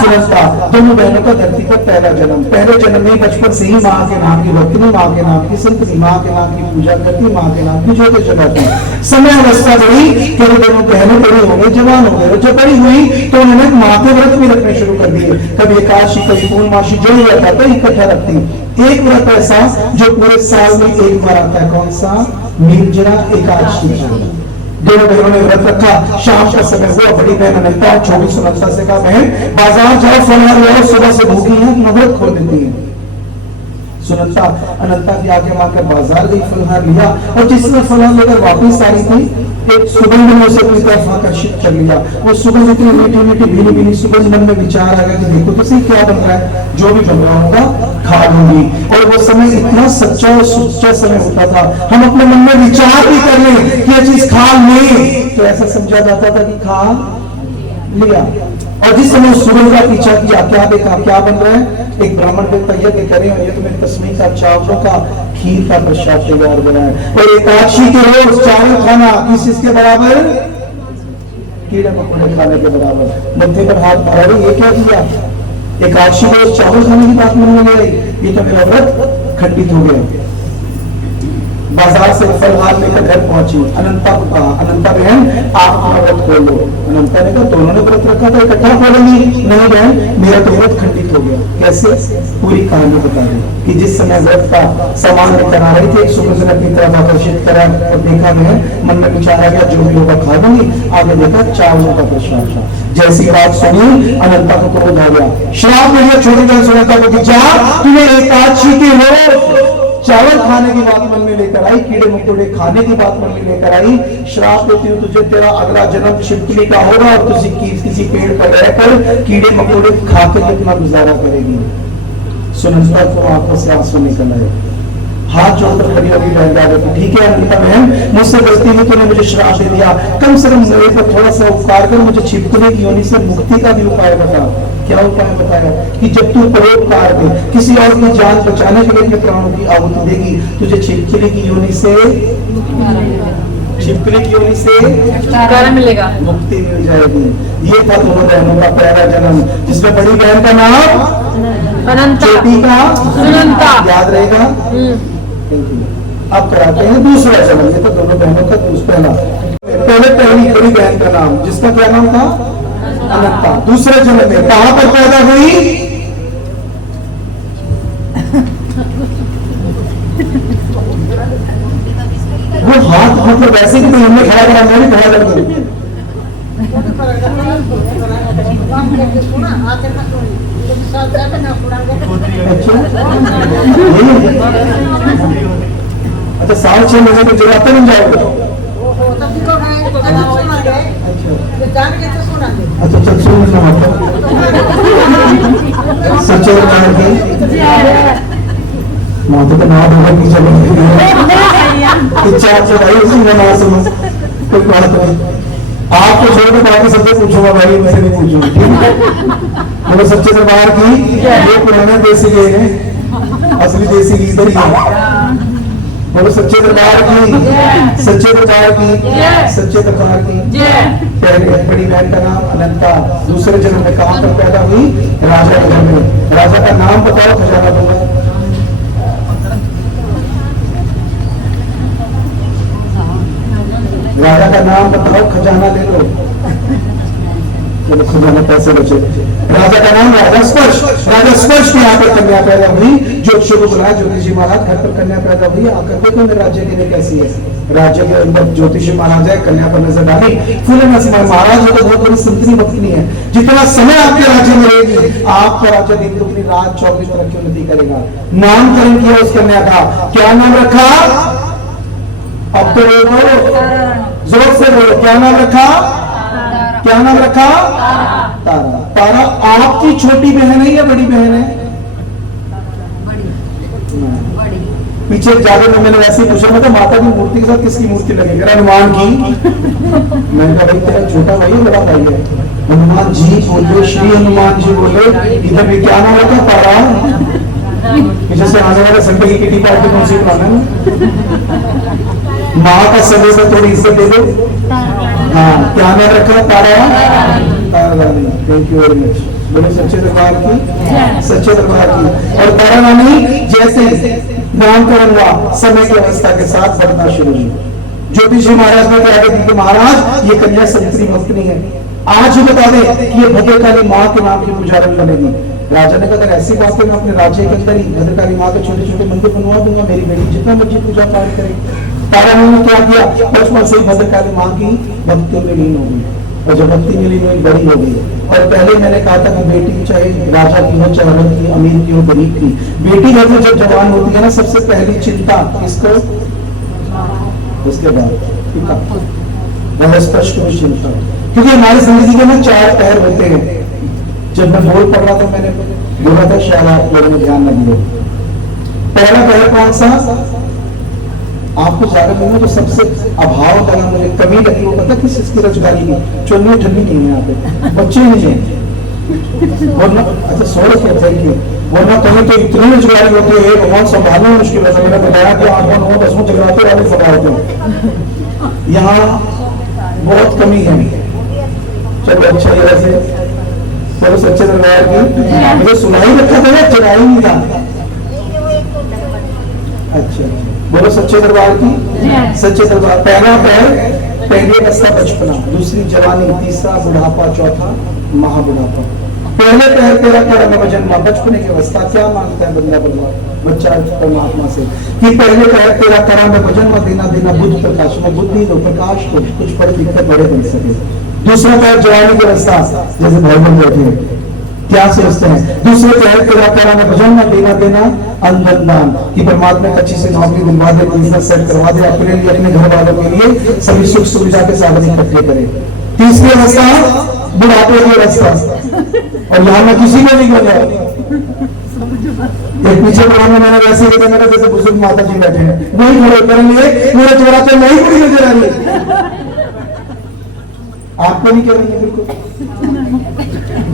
सुनंता। दोनों बहनों का धरती पर पहला जन्म। पहले जन्म में बचपन से ही माँ के नाम की भक्ति, माँ के नाम की संतति, माँ के नाम की पूजा करती, माँ के नाम की ज्योति जलाती। समय अवस्था बढ़ी कि दोनों बहनें बड़ी हो गई, जवान हो गए। जब बड़ी हुई तो उन्होंने माथे व्रत भी रखने शुरू कर दिए। कभी एकादशी, कभी पूर्णमासी, जो ही रहता था इकट्ठा रखती। एक व्रत ऐसा जो पूरे साल में एक बार आता है, कौन सा? निर्जला एकादशी। दोनों बहनों ने व्रत रखा। शाम का समय हुआ, बड़ी बहन अनंता छोटी सुनंता से कहा, बहन बाजार जाओ, फलहार लाओ, सुबह से भूखी है, व्रत खोल देती है। सुनंता अनंता की आगे मारकर बाजार गई, फलहार लिया और जिसने फलहार लेकर वापस आई थी, एक सुगंध ने उसे अपनी तरफ आकर्षित कर लिया। वो सुगंध इतनी मीठी मीठी भीनी भीनी सुगंध, मन में विचार आ गया कि देखो तो सही क्या बन रहा है, जो भी बन रहा होगा खा लूंगी। और वो समय इतना सच्चा और सुच्चा समय होता था, हम अपने मन में विचार भी कर लें कि ये चीज खा लें तो ऐसा समझा जाता था कि खा लिया। और जिस समय सुगंध का पीछा किया, क्या देखा, क्या बन रहा है? एक ब्राह्मण देवता यज्ञ करें और ये तो मेरे तस्मीर का चावलों का खीर का प्रसाद तैयार बना है। और एकादशी के रोज चावल खाना किस चीज के बराबर? कीड़े मकोड़े खाने के बराबर। मध्य पर हाथ मारा, ये क्या किया? एकादशी को रोज चावल खाने की बात मन में ले आई, ये तो मेरा व्रत खंडित हो गया। बाजार से फलहार लेकर घर पहुंची। अनंता को कहा, अनंता बहन आप अपना व्रत खोल लो। अनंता ने कहा, दोनों ने व्रत रखा था, इकट्ठा खोलेंगी? नहीं बहन, मेरा तो व्रत खंडित हो गया। कैसे? पूरी कहानी बता दी कि जिस समय व्रत का सामान लेकर आ रही थी, एक सुगंध ने अपनी तरफ आकर्षित करा और देखा, बहन मन में विचार आ गया, जो भी होगा खा लूंगी। आगे देखा चावलों का प्रसाद था। जैसी बात सुनी अनंता को क्रोध आ गया, श्राप मिल गया छोटी बहन सुनंता को कि जा, तुम्हें एकादशी के रोज चावल खाने की बात मन में लेकर आई, कीड़े मकोड़े खाने की बात मन में लेकर आई। श्राप देती हूँ तुझे, तेरा अगला जन्म छिपकली का होगा और तुझे किसी पेड़ पर रहकर कीड़े मकोड़े खाकर अपना गुजारा करेगी। सुनंता को आंखों से आंसू निकल आए, हाथ जोड़कर खड़ी होगी बहन जाकर, ठीक है अनंता बहन, मुझसे गलती हुई, तूने मुझे श्राप दे दिया, कम से कम मेरे पर थोड़ा सा उपकार कर, मुझे छिपकली की योनि से मुक्ति का भी उपाय बता। क्या उपाय बताया कि जब तू परोपकार दे, किसी और की जान बचाने के लिए अपने प्राणों की आहुति देगी, तुझे छिपकली की योनि से छुटकारा मिलेगा, मुक्ति मिल जाएगी। ये था दोनों बहनों का पहला जन्म, जिसमें बड़ी बहन का नाम अनंता, छोटी का सुनंता। याद रहेगा? अब कराते हैं दूसरा जन्म। ये तो दोनों बहनों का पहला, पहले पहली बड़ी बहन का नाम, जिसका क्या नाम था? अनंता। दूसरे जन्म में कहां पर पैदा हुई? मतलब वैसे ही कोई हमने खड़ा करा, मैं भी खड़ा कर दूं। अच्छा 6.5 महीने तो जगाते नहीं जाओगे। अच्छा चल सुन सच्चे दरबार की माता का नाम होगा पीछे इच्छा आपसे भाई उसी का नाम सुनो, कोई बात नहीं। आपको छोड़ के बाकी सबसे पूछूंगा भाई, मुझसे नहीं पूछूंगा, ठीक है। बोलो सच्चे दरबार की, ये पुराने देसी गए हैं, असली देसी गीत इधर ही है। बोलो सच्चे दरबार की, सच्चे दरबार की, सच्चे दरबार की। पहले बड़ी बहन का नाम अनंता, दूसरे जन्म में कहां पर पैदा हुई? राजा के घर में। राजा का नाम बताओ, खजाना दूंगा। राजा का नाम बताओ, खजाना ले लो। चलो खजाना पैसे बचे। राजा का नाम राजा स्पर्श, राजा स्पर्श के यहाँ पर कन्या पैदा हुई। जो शुभ बुलाया ज्योतिषी महाराज, घर पर कन्या पैदा हुई। आकर देखो मेरे राज्य के लिए कैसी है। राज्य के अंदर ज्योतिषी महाराज है, कन्या पर नजर डाली, फूले नसीमा महाराज हो तो बहुत बड़ी संतनी भक्तनी है। जितना समय आपके राज्य में रहेगी, आपका राज्य दिन दुगनी रात 24 तरह की उन्नति करेगा। नामकरण किया उस कन्या का, क्या नाम रखा? अब तो जोर से बोलो, क्या नाम रखा? क्या नाम रखा? तारा। तारा आपकी छोटी बहन है या बड़ी बहन है? पीछे जाके में मैंने वैसे ही पूछा, मतलब माता की मूर्ति के साथ किसकी मूर्ति लगेगी? हनुमान की। मैंने कहा भाई तेरा छोटा भाई है बड़ा भाई है? हनुमान जी बोले, श्री हनुमान जी बोले। इधर भी क्या नाम रखा? तारा। पीछे से आने वाले संडे की किटी पार्टी कौन सी बनाना है? माँ का समय से थोड़ी इज्जत दे दो। हाँ, क्या नाम रखा? तारा। तारा रानी, थैंक यू वेरी मच। बोले सच्चे दरबार की, सच्चे दरबार की। और तारा रानी जैसे नामकरण हुआ, समय की अवस्था के साथ बढ़ना शुरू हुई। ज्योतिषी महाराज ने क्या कहते कि महाराज ये कन्या संतरी भक्तनी है, आज ही बता दे कि ये भद्रकाली माँ के नाम की पुजारन बनेगी। राजा ने कहा अगर ऐसी बात है मैं अपने राज्य के अंदर ही भद्रकाली माँ के छोटे छोटे मंदिर बनवा दूंगा, मेरी बेटी जितना मर्जी पूजा पाठ करे। तारा ने क्या किया? बचपन से ही भद्रकाली माँ की भक्ति में लीन हो गई, और जब भक्ति में लीन हुई बड़ी हो गई। और पहले मैंने कहा था कि बेटी चाहे राजा की हो, चाहे औरत की, अमीर की हो, गरीब की, बेटी घर में जब जवान होती है ना, सबसे पहली चिंता किसको? उसके बाद पिता, वह स्पष्ट में चिंता। क्योंकि हमारी जिंदगी के ना 4 पैर होते हैं। जब मैं बोल पढ़ रहा था मैंने बोला था, शायद आप लोगों ने ध्यान न दिया। पहला पैर कौन सा? आपको ज्यादा नहीं, तो सबसे अभाव लगा, मुझे कमी लगी, वो पता किस इसकी रोजगारी की? चुन्नी ठंडी नहीं है यहाँ पे, बच्चे नहीं है वरना। अच्छा सॉरी क्या, थैंक यू। वरना कहीं तो इतनी रोजगारी होती है, भगवान संभालना मुश्किल है। मैंने बताया कि 8 9 10 जगराते वाले संभालते हैं, यहाँ बहुत कमी है। चलो अच्छा ये वैसे बोलो सच्चे दरबार की। मुझे सुनाई रखा था या चढ़ाई नहीं था? अच्छा बोलो सच्चे दरबार की, सच्चे दरबार। पहला पैर, पहली अवस्था बचपना, दूसरी जवानी, तीसरा बुढ़ापा, चौथा महाबुढ़ापा। पहले पैर तेरा कर्म जन्मा, बचपने की अवस्था। क्या मांगता है बंदा बच्चा परमात्मा से कि पहले पैर तेरा कर्म जन्म, देना देना बुद्ध प्रकाश में, बुद्धि दो, प्रकाश को, कुछ पढ़ लिख कर बड़े बन सके। दूसरा पैर जवानी की अवस्था, जैसे भाई बन बैठे हैं, क्या सोचते हैं? दूसरे पैर तेरा कर्म जन्म, देना देना अंधन दान, कि परमात्मा को अच्छी से नौकरी दिलवा दे, बिजनेस सेट करवा दे, अपने लिए अपने घर वालों के लिए सभी सुख सुविधा के साधन इकट्ठे करे। तीसरी अवस्था बुढ़ापे की अवस्था, और यहाँ मैं किसी को नहीं कहता। एक पीछे पुराने मैंने वैसे ही मेरा जैसे बुजुर्ग माता जी बैठे हैं, नहीं खड़े करेंगे, मेरे चेहरा पे नहीं खड़ी नजर आ रही। आपको नहीं कह रही है, बिल्कुल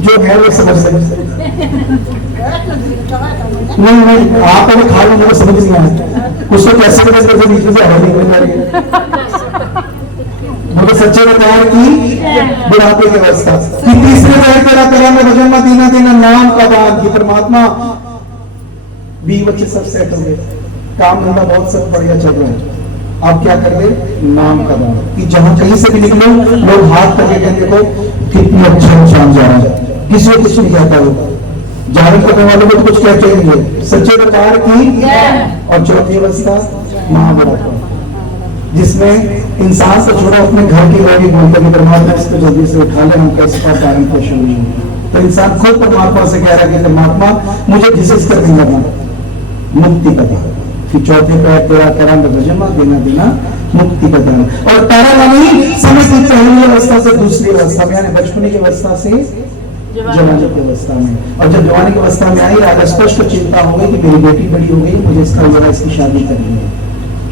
जो है वो समझ सकते। नहीं आप अगर खा लो, समझ नहीं आया उसको कैसे कैसे बीच में से आवाज निकल रही है। बोलो सच्चे दरबार की, बुढ़ापे की अवस्था। कि तीसरे पैर तेरा कर्म भजन देना देना, नाम का दान, की परमात्मा बी बच्चे सब सेट हो गए, काम धंधा बहुत सब बढ़िया चल रहा है। आप क्या कर दे? नाम का दान, कि जहां कहीं से भी निकलो लोग हाथ करके कहते देखो कितनी अच्छा इंसान जा रहा है, किसी को कुछ नहीं कहता हो, जाहिर करने वालों को तो कुछ कहते ही नहीं। सच्चे दरबार की। और चौथी अवस्था महाबुढ़ापा। जिसमें इंसान से जुड़ा अपने घर के लोग ही बोलते हैं परमात्मा इसको जल्दी से उठा ले, हम कैसे कारण पोषण नहीं होंगे। तो इंसान खुद परमात्मा से कह रहा है कि परमात्मा मुझे डिसीज कर देना मुक्ति का दान, कि चौथे पैर तेरा करा भजमा देना देना मुक्ति का दान। और तारा वाली समय की पहली अवस्था से दूसरी अवस्था में, यानी बचपने की अवस्था से जवानी की अवस्था में। और जब जवानी की अवस्था में आई, राजा स्पष्ट चिंता हो गई कि मेरी बेटी बड़ी हो गई, मुझे इसका जरा इसकी शादी करनी है।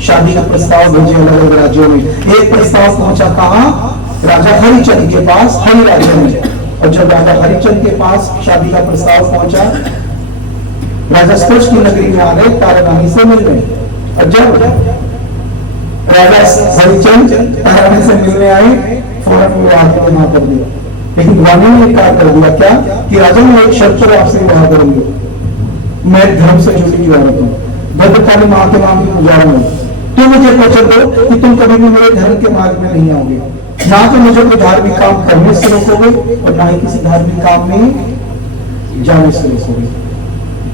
शादी का प्रस्ताव भेजे अलग अलग राज्यों में। एक प्रस्ताव पहुंचा कहां? राजा हरिचंद के पास, हरि राज्य में। और जब राजा हरिचंद के पास शादी का प्रस्ताव पहुंचा, राजा स्पर्श की नगरी में आ गए, तारारानी से मिल गए। और जब राजा हरिचंद तारारानी से मिलने आए, फौरन विवाह को मना कर दिया। लेकिन रानी ने क्या कर दिया? क्या कि राजा ने एक शर्त पर आपसे विवाह करूंगी, मैं धर्म से जुड़ी हुई औरत हूं, भद्रकाली मां के नाम की पुजारी हूं, तुम मुझे वचन दो कि तुम कभी भी मेरे धर्म के मार्ग में नहीं आओगे, ना तो मुझे कोई धार्मिक काम करने से रोकोगे और ना ही किसी धार्मिक काम में जाने से रोकोगे,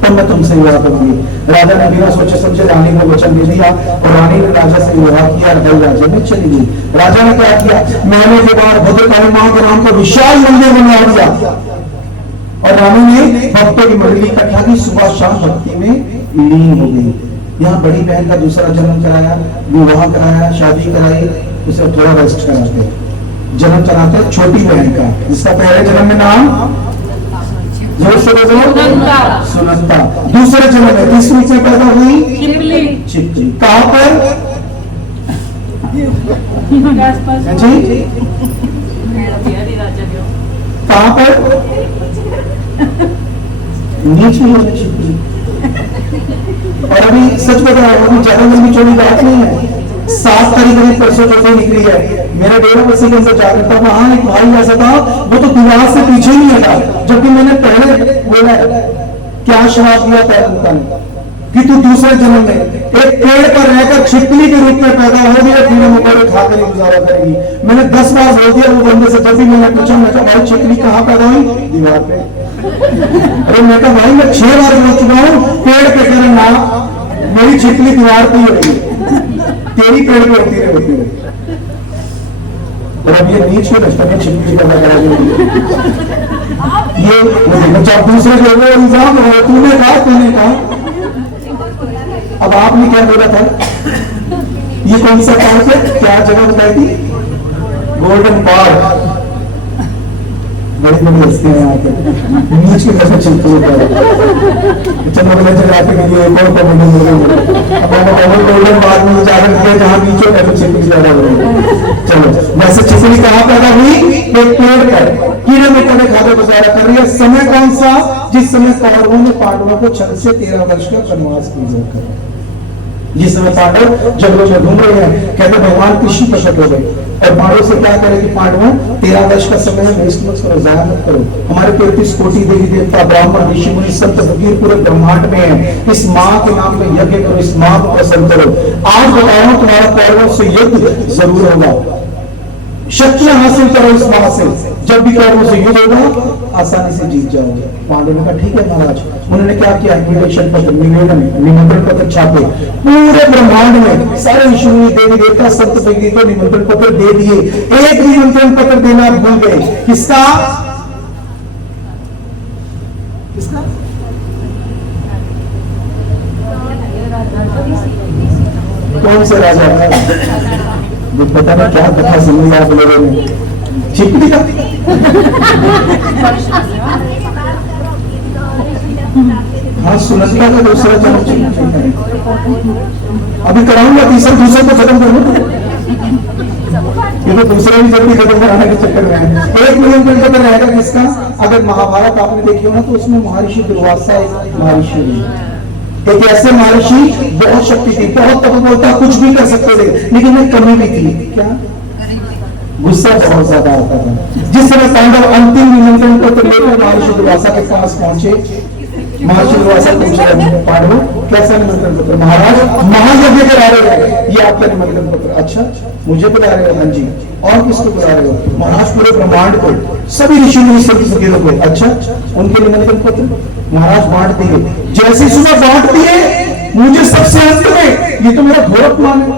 तब मैं तुमसे विवाह करूंगी। राजा ने बिना सोचे समझे रानी को वचन दे दिया और रानी ने राजा से विवाह किया, हल राज्य में चली गई। राजा ने क्या किया? मैंने के बाद भद्रकाली मां के नाम का विशाल मंदिर बना दिया और रानी ने भक्तों की मंडली इकट्ठा की, सुबह शाम भक्ति में लीन हो गई। यहाँ बड़ी बहन का दूसरा जन्म कराया, विवाह कराया, शादी कराई, उसे थोड़ा रेस्ट कराते, जन्म कराते छोटी बहन का, जिसका पहले जन्म में नाम सुनंदा, दूसरे जन्म में किस रूप में पैदा हुई? चिपली। कहां पर? जी कहां पर? नीचे होने चिपली। और अभी सच बता रहा हूं, अभी ज्यादा लंबी चौड़ी बात नहीं है। 7 तारीख में परसों चौथे निकली है, मेरे डेरा बसी के अंदर जाकर था, वहां एक भाई ऐसा था, वो तो दीवार से पीछे नहीं हटा, जबकि मैंने पहले बोला क्या श्राप दिया था कि तू दूसरे जन्म में एक पेड़ पर रहकर छिपकली के रूप में पैदा हो गया, कीड़े मकोड़े खाकर ही गुजारा करेगी। मैंने 10 बार बोल दिया वो बंदे से, जब भी मैंने पूछा, मैं कहा भाई छिपकली कहाँ पैदा हुई? दीवार पे। अरे मैं कहा भाई मैं 6 बार बोल चुका हूँ पेड़ पे करे ना, मेरी छिपकली दीवार पे ही होगी, तेरी पेड़ पे होती रहे। और अब ये नीच के बचपन में छिपकली पैदा करा ये जब दूसरे के ऊपर इल्जाम हो, तूने कहा। अब आपने क्या बोला था? ये कौन सा पार्क है? क्या जगह बताई थी? Golden park. बड़ी बड़ी हस्तियां यहाँ पे नीच के कैसे चिंतु चलो मैंने जगराते के लिए कौन गोल्डन पार्क में जाकर किया जहाँ नीचे कैसे चिंतु ज्यादा हो रही। चलो वैसे छिपकली कहाँ पैदा हुई? एक पेड़ पर कीड़े मकोड़े खाकर गुजारा कर रही है। समय कौन सा? जिस समय कौरवों ने पांडवों को 6 से 13 वर्ष का वनवास भेजा कर, जिस समय पांडव जंगलों में घूम रहे हैं, कहते भगवान कृष्ण प्रकट हो गए और पांडव से क्या करें कि पांडवों 13 वर्ष का समय है, वेस्ट मत करो, जाया मत करो। हमारे 33 कोटि देवी देवता ब्राह्मण ऋषि मुनि संत फकीर पूरे ब्रह्मांड में है, इस माँ के नाम में यज्ञ करो, इस माँ को प्रसन्न करो। आज बताओ तुम्हारा कौरवों से युद्ध जरूर होगा, शक्तियां हासिल करो इस माँ से, जब भी कौरवों से युद्ध होगा आसानी से जीत जाओगे। पांडव ने कहा ठीक है महाराज। उन्होंने क्या किया? निवेदन पत्र, निमंत्रण पत्र छापे, पूरे ब्रह्मांड में सारे ऋषि देवी देवता संत फकीर को निमंत्रण पत्र दे दिए। एक निमंत्रण पत्र देना भूल गए, किसका? कौन से राजा है? पता नहीं क्या कथा सुनी आप लोगों ने, छिपकली का। हाँ सुनंदा का दूसरा जन्म, अभी कराऊंगा दूसरे को खत्म करूंगा, ये तो दूसरा भी जल्दी खत्म कराने के चक्कर में है। 1 मिलियन पत्र रहेगा किसका? अगर महाभारत आपने देखी हो ना, तो उसमें महर्षि दुर्वासा एक महर्षि है, एक ऐसे महर्षि, बहुत शक्ति थी, बहुत तप बोलता, कुछ भी कर सकते थे, लेकिन एक कमी भी थी। क्या? गुस्सा बहुत ज्यादा आता था। जिस समय पांडव अंतिम निमंत्रण पत्र लेकर महर्षि दुर्वासा के पास पहुंचे, महर्षि दुर्वासा पूछ रहे हैं पांडव कैसा निमंत्रण पत्र? महाराज महायज्ञ करा रहे हैं, ये आपका निमंत्रण पत्र। अच्छा मुझे बुला रहे हो? हाँ जी। और किसको बुला रहे हो? महाराज पूरे ब्रह्मांड को, सभी ऋषि मुनि संत फकीरों को। अच्छा उनके निमंत्रण पत्र महाराज बांट दिए। जैसे सुबह बांट दिए, मुझे सबसे अंत में, ये तो मेरा घोर अपमान है,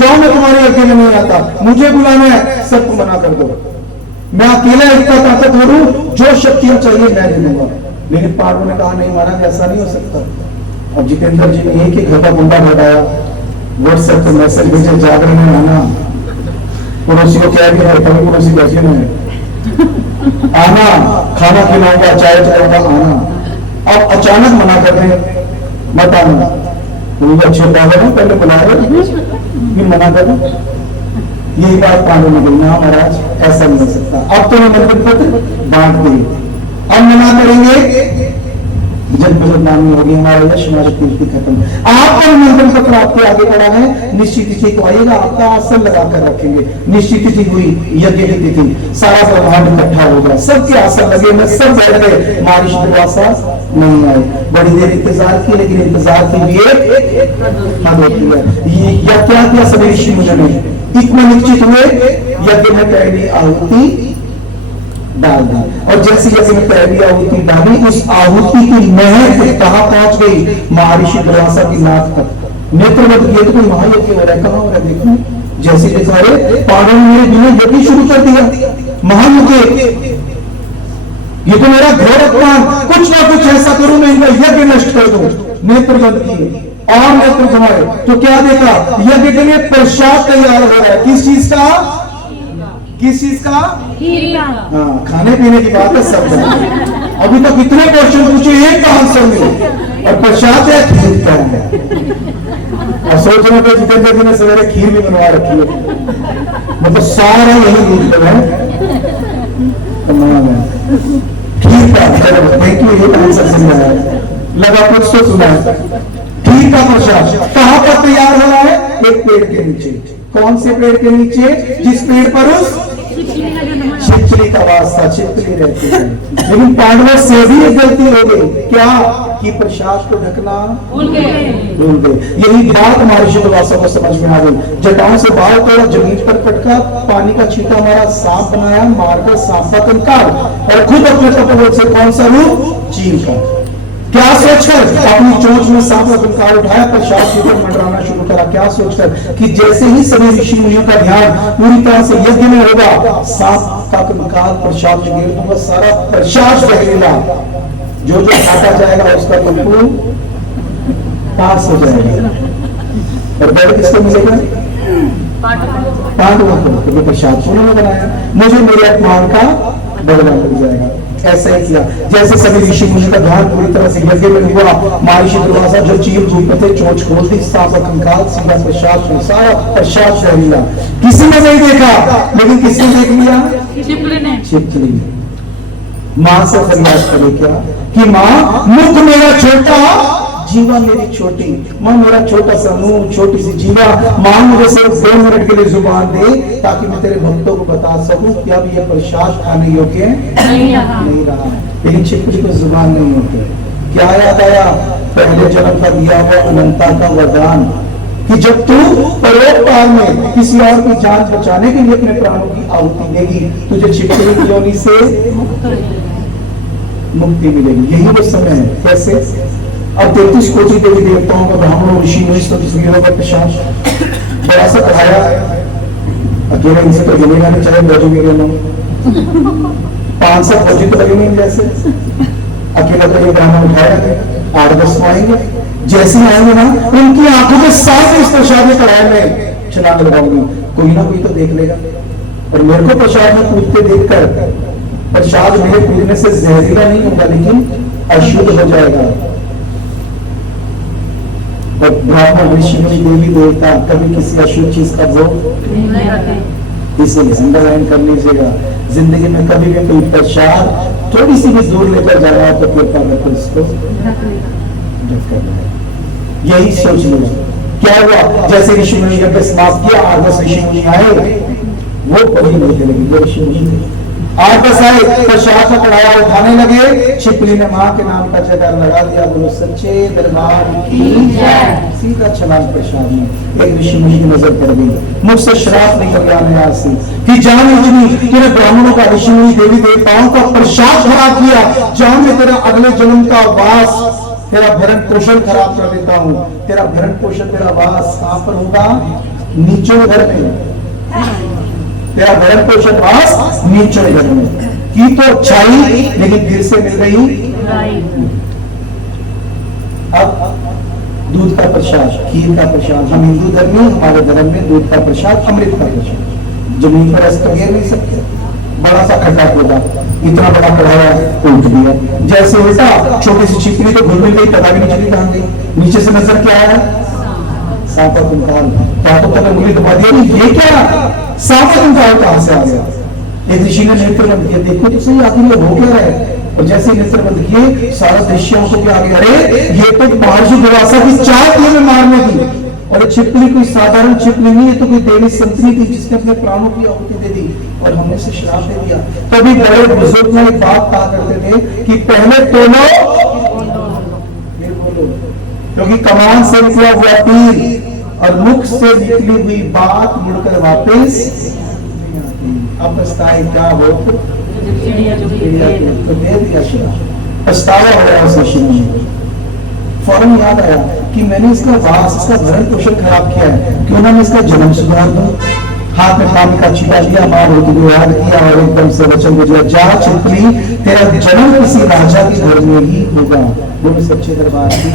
जाओ मैं तुम्हारे अकेले नहीं आता, मुझे बुलाना है सबको मना कर दो, मैं अकेला इतना ताकतवर हूं, जो शक्तियां चाहिए मैं दे दूंगा। लेकिन पांडवों ने कहा नहीं महाराज ऐसा नहीं हो सकता। अब जितेंद्र जी ने एक ही घर का गुंडा बढ़ाया, व्हाट्सएप पे मैसेज भेजे जागरण में आना, पड़ोसी को क्या दिया, पड़ोसी बैठे में आना, खाना खिलाऊंगा, चाय चलाऊंगा, आना। अब अचानक मना कर रहे मत आना, मुझे अच्छे पागल है, पहले बुला रहे फिर मना कर रहे। यही बात पांडव ने बोली, ना महाराज ऐसा नहीं हो सकता, अब तो निमंत्रण पत्र बांट दिए, अब मना करेंगे जब नामी होगी, हमारा यश हमारी कीर्ति खत्म। आपका निमंत्रण पत्र आपके आगे पड़ा है, निश्चित तिथि को आइएगा, आपका आसन लगाकर रखेंगे। निश्चित तिथि हुई, यज्ञ की तिथि, सारा ब्रह्मांड इकट्ठा हो गया, सबके आसन लगे, मैं सब बैठ गए, महर्षि दुर्वासा नहीं आए। बड़ी देर इंतजार की, लेकिन इंतजार की भी हद होती है। या क्या किया सभी ऋषि मुझे नहीं इतना निश्चित हुए, यज्ञ में पहली आहुति डाल दी, और जैसे यज्ञ में पहली आहुति डाली, उस आहुति की महक कहां पहुंच गई, महर्षि दुर्वासा की नाक तक। नेत्रवत किए तो कोई महायज्ञ हो रहा है, कहां हो रहा है देखो, जैसे जैसे अरे पांडवों ने मेरे बिना यज्ञ शुरू कर दिया, महायज्ञ, ये तो मेरा घोर अपमान, कुछ ना कुछ ऐसा करूं मैं इनका यज्ञ नष्ट कर दूं। नेत्र बंद किए और नेत्र घुमाए तो क्या देखा, यज्ञ के लिए प्रसाद तैयार हो रहा है। किस चीज का, किस चीज का, हाँ खाने पीने की बात है सब। अभी तक इतने क्वेश्चन पूछे, एक का आंसर मिले, और प्रसाद है खीर का है। और सोच रहे थे जितेंद्र जी ने सवेरे खीर भी बनवा रखी है, मतलब सारा यही दूध है, खीर का। थैंक यू, ये आंसर समझाया, लगा कुछ तो सुना है। खीर का प्रसाद कहां पर तैयार हो रहा है, एक पेड़ के नीचे। कौन से पेड़ के नीचे, जिस पेड़ पर उस छिपकली का वास था, छिपकली रहती है। लेकिन पांडवों से भी एक गलती हो गई, क्या कि प्रसाद को ढकना भूल गए। यही बात महर्षि दुर्वासा को समझ में आ गई, जटाओं से बाल तोड़ा, जमीन पर पटका, पानी का छींटा मारा, सांप बनाया, मारकर सांप का कंकाल, और खुद अपने तपोबल से कौन सा रूप, चील का। क्या सोचकर, अपनी चोंच में सांप का कंकाल उठाया, प्रसाद छूकर मंडराना शुरू करा। क्या सोचकर कि जैसे ही सभी ऋषि मुनियों का ध्यान पूरी तरह से यज्ञ में होगा, सांप का कंकाल प्रसाद में गिर दूंगा, सारा प्रसाद जहरीला, जो जो खाता जाएगा उसका कंकु पास हो जाएगा। और बल किसको मिलेगा, पांडवों को, क्योंकि प्रसाद उन्होंने बनाया, मुझे मेरे अपमान का बदला मिल जाएगा। ऐसा ही किया, जैसे सभी ऋषि मुनि का ध्यान पूरी तरह से यज्ञ में हुआ, महर्षि दुर्वासा जो चील धूप थे, चोंच खोल दी, सांप का कंकाल सीधा प्रसाद, सारा प्रसाद जहरीला। किसी ने नहीं देखा, लेकिन किसने देख लिया, छिपकली ने। मां से फरियाद करे क्या कि मां मुख मेरा छोटा, जीवा मेरी छोटी, मां मेरा छोटा सा मुंह, छोटी सी जीवा, मां मुझे सिर्फ 2 मिनट के लिए जुबान दे, ताकि मैं तेरे भक्तों को बता सकूं कि अब यह प्रसाद खाने योग्य नहीं रहा। लेकिन छिपकली को जुबान नहीं होती। क्या याद आया, पहले जन्म का दिया हुआ अनंता का वरदान, कि जब तू परोपकार में किसी और की जान बचाने के लिए अपने प्राणों की आहुति देगी, तुझे छिपकली की योनि से मुक्ति मिलेगी। यही वो समय है। कैसे, अब 33 कोटि देवी देवताओं का, ब्राह्मणों, ऋषि मुनि का प्रसाद बड़ा सा पढ़ाया, अकेले इनसे तो जलेगा नहीं, चाहे बजोगे ना 500 फौजी तो लगे नहीं, जैसे अकेला तो ये ब्राह्मण उठाया, 8-10 आएंगे, जैसे ही आएंगे ना, उनकी आंखों के साथ इस प्रसाद में कढ़ाई में छलांग लगाऊंगी, कोई ना कोई तो देख लेगा। और मेरे को प्रसाद में कूदते देखकर, प्रसाद मेरे कूदने से जहरीला नहीं होगा, लेकिन अशुद्ध हो जाएगा। और ब्राह्मण, ऋषि मुनि, देवी देवता कभी किसी अशुद्ध चीज का भोग, इसे अंडरलाइन कर लीजिएगा। जिंदगी में कभी भी कोई प्रसाद थोड़ी सी भी दूर लेकर जा रहा है तो कृपा करके इसको ढक कर, यही सोच लो। क्या हुआ, जैसे ऋषि मुनि यज्ञ समाप्त किया, 8-10 ऋषि मुनि आए, वो कभी नहीं लगे, वो ऋषि मुनि 8-10 आए, प्रसाद का कढ़ाया उठाने लगे, छिपकली ने मां के नाम का जयकार लगा दिया, बोलो सच्चे दरबार की जय। सीधा छलांग प्रसाद में। एक ऋषि मुनि की नजर पड़ गई, मुझसे श्राप निकल गया नया से कि जान इतनी तेरे ब्राह्मणों का, ऋषि मुनि, देवी देवताओं का प्रसाद खराब किया, जान में तेरा अगले जन्म का वास, तेरा भरण पोषण खराब कर देता हूँ। तेरा भरण पोषण, तेरा वास कहां पर होगा, नीचो घर में, तेरा भरण पोषण वास नीचो घर में की तो अच्छाई, लेकिन फिर से मिल गई। अब दूध का प्रसाद, खीर का प्रसाद, हम हिंदू धर्म में, हमारे धर्म में दूध का प्रसाद, अमृत का प्रसाद, जमीन पर रस गिर नहीं सकते। बड़ा सा खड्डा खोदा, इतना बड़ा कढ़ाया उल्ट दिया, जैसे उल्टा छोटी सी छिपकली तो घुल मिल गई, पता भी नहीं चली कहां गई। नीचे से नजर क्या आया, सांप का कंकाल। क्या तो पता उंगली दबा दिया, ये क्या सांप का कंकाल कहां से आ गया। एक ऋषि ने नेत्र बंद किया, देखो तो सही आखिर ये हो क्या रहा है। और जैसे नेत्र बंद किए, सारा दृश्य आंखों के आगे, अरे ये तो महर्षि दुर्वासा की चाल थी हमें मारने की। और छिपकली कोई साधारण छिपकली नहीं है, तो कोई देवी संतरी थी जिसने अपने प्राणों की आहुति दे दी और हमने से श्राप दे दिया। तभी बड़े बुजुर्ग ने एक बात कहा करते थे कि पहले तोलो फिर बोलो, क्योंकि कमान से निकला हुआ तीर और मुख से निकली हुई बात मुड़कर वापस नहीं आती। अब पछताए क्या हो, तो दे दिया श्राप, पछतावा हो रहा उस ऋषि ने। फौरन याद आया कि मैंने इसका वास, इसका भरण पोषण खराब किया है, क्यों ना मैं इसका जन्म सुधार दूं। हाथ में पानी का छीटा लिया, मां होती को याद किया और एकदम से वचन दिया, जा छिपकली, तेरा जन्म किसी राजा के घर में ही होगा। बोलो सच्चे दरबार की,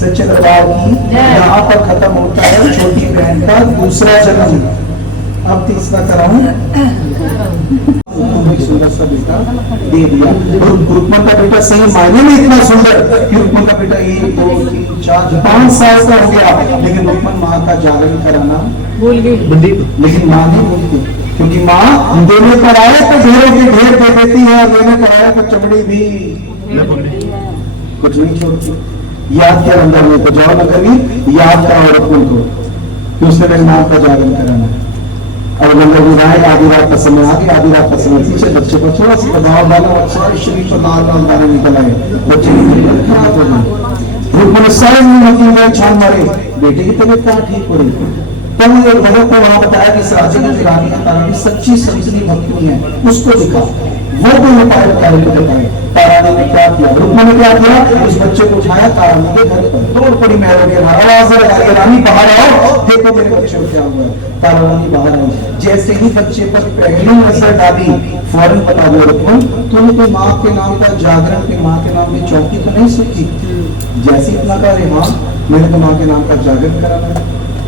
सच्चे दरबार की। यहाँ पर खत्म होता है छोटी बहन का दूसरा जन्म। अब तीसरा कराऊं, सुंदर सा बेटा दे दिया। रुक्मन का बेटा सही मायने में इतना सुंदर कि रुक्मन का बेटा 1 2 3 4 5 साल का हो गया, लेकिन रुक्मन माँ का जागरण कराना भूल गई। लेकिन माँ नहीं भूलती, क्योंकि माँ देने पर आए तो ढेरों के ढेर दे देती है, और देने पर आए तो चमड़ी भी कुछ नहीं छोड़ती। याद क्या बंदा में तो जाओ ना कभी याद का और रुक्मन को, दूसरे दिन माँ का जागरण कराना। और मतलब राय आधी रात का समय आ गया, आधी रात का समय पीछे बच्चे को थोड़ा सा दबाव डाला, अच्छा शरीर पर लाल लाल दाने निकल आए, बच्चे की तबीयत खराब हो गई। रुक्मन सारे में छान मारे, बेटे की तबीयत कहाँ ठीक हो रही। तो एक भगत को वहां बताया कि इस राज्य में जो रानी है तारा की सच्ची सनसनी भक्ति है, उसको दिखा। वो कोई उपाय तारा को बताए। तारा ने क्या किया, रुक्मन ने क्या किया, उस बच्चे को उठाया, तारा के घर पर दौड़ पड़ी महलों के बाहर, आवाज लगाई, रानी बाहर आओ, देखो मेरे बच्चे को क्या हुआ। तारा रानी बाहर आई, जैसे ही बच्चे पर पहली नजर डाली, फौरन बता दिया, रुक्मन तूने कोई माँ के नाम का जागरण, की माँ के नाम की चौकी तो नहीं सुखी। जैसे इतना कहा, अरे हाँ मैंने तो माँ के नाम का जागरण करा,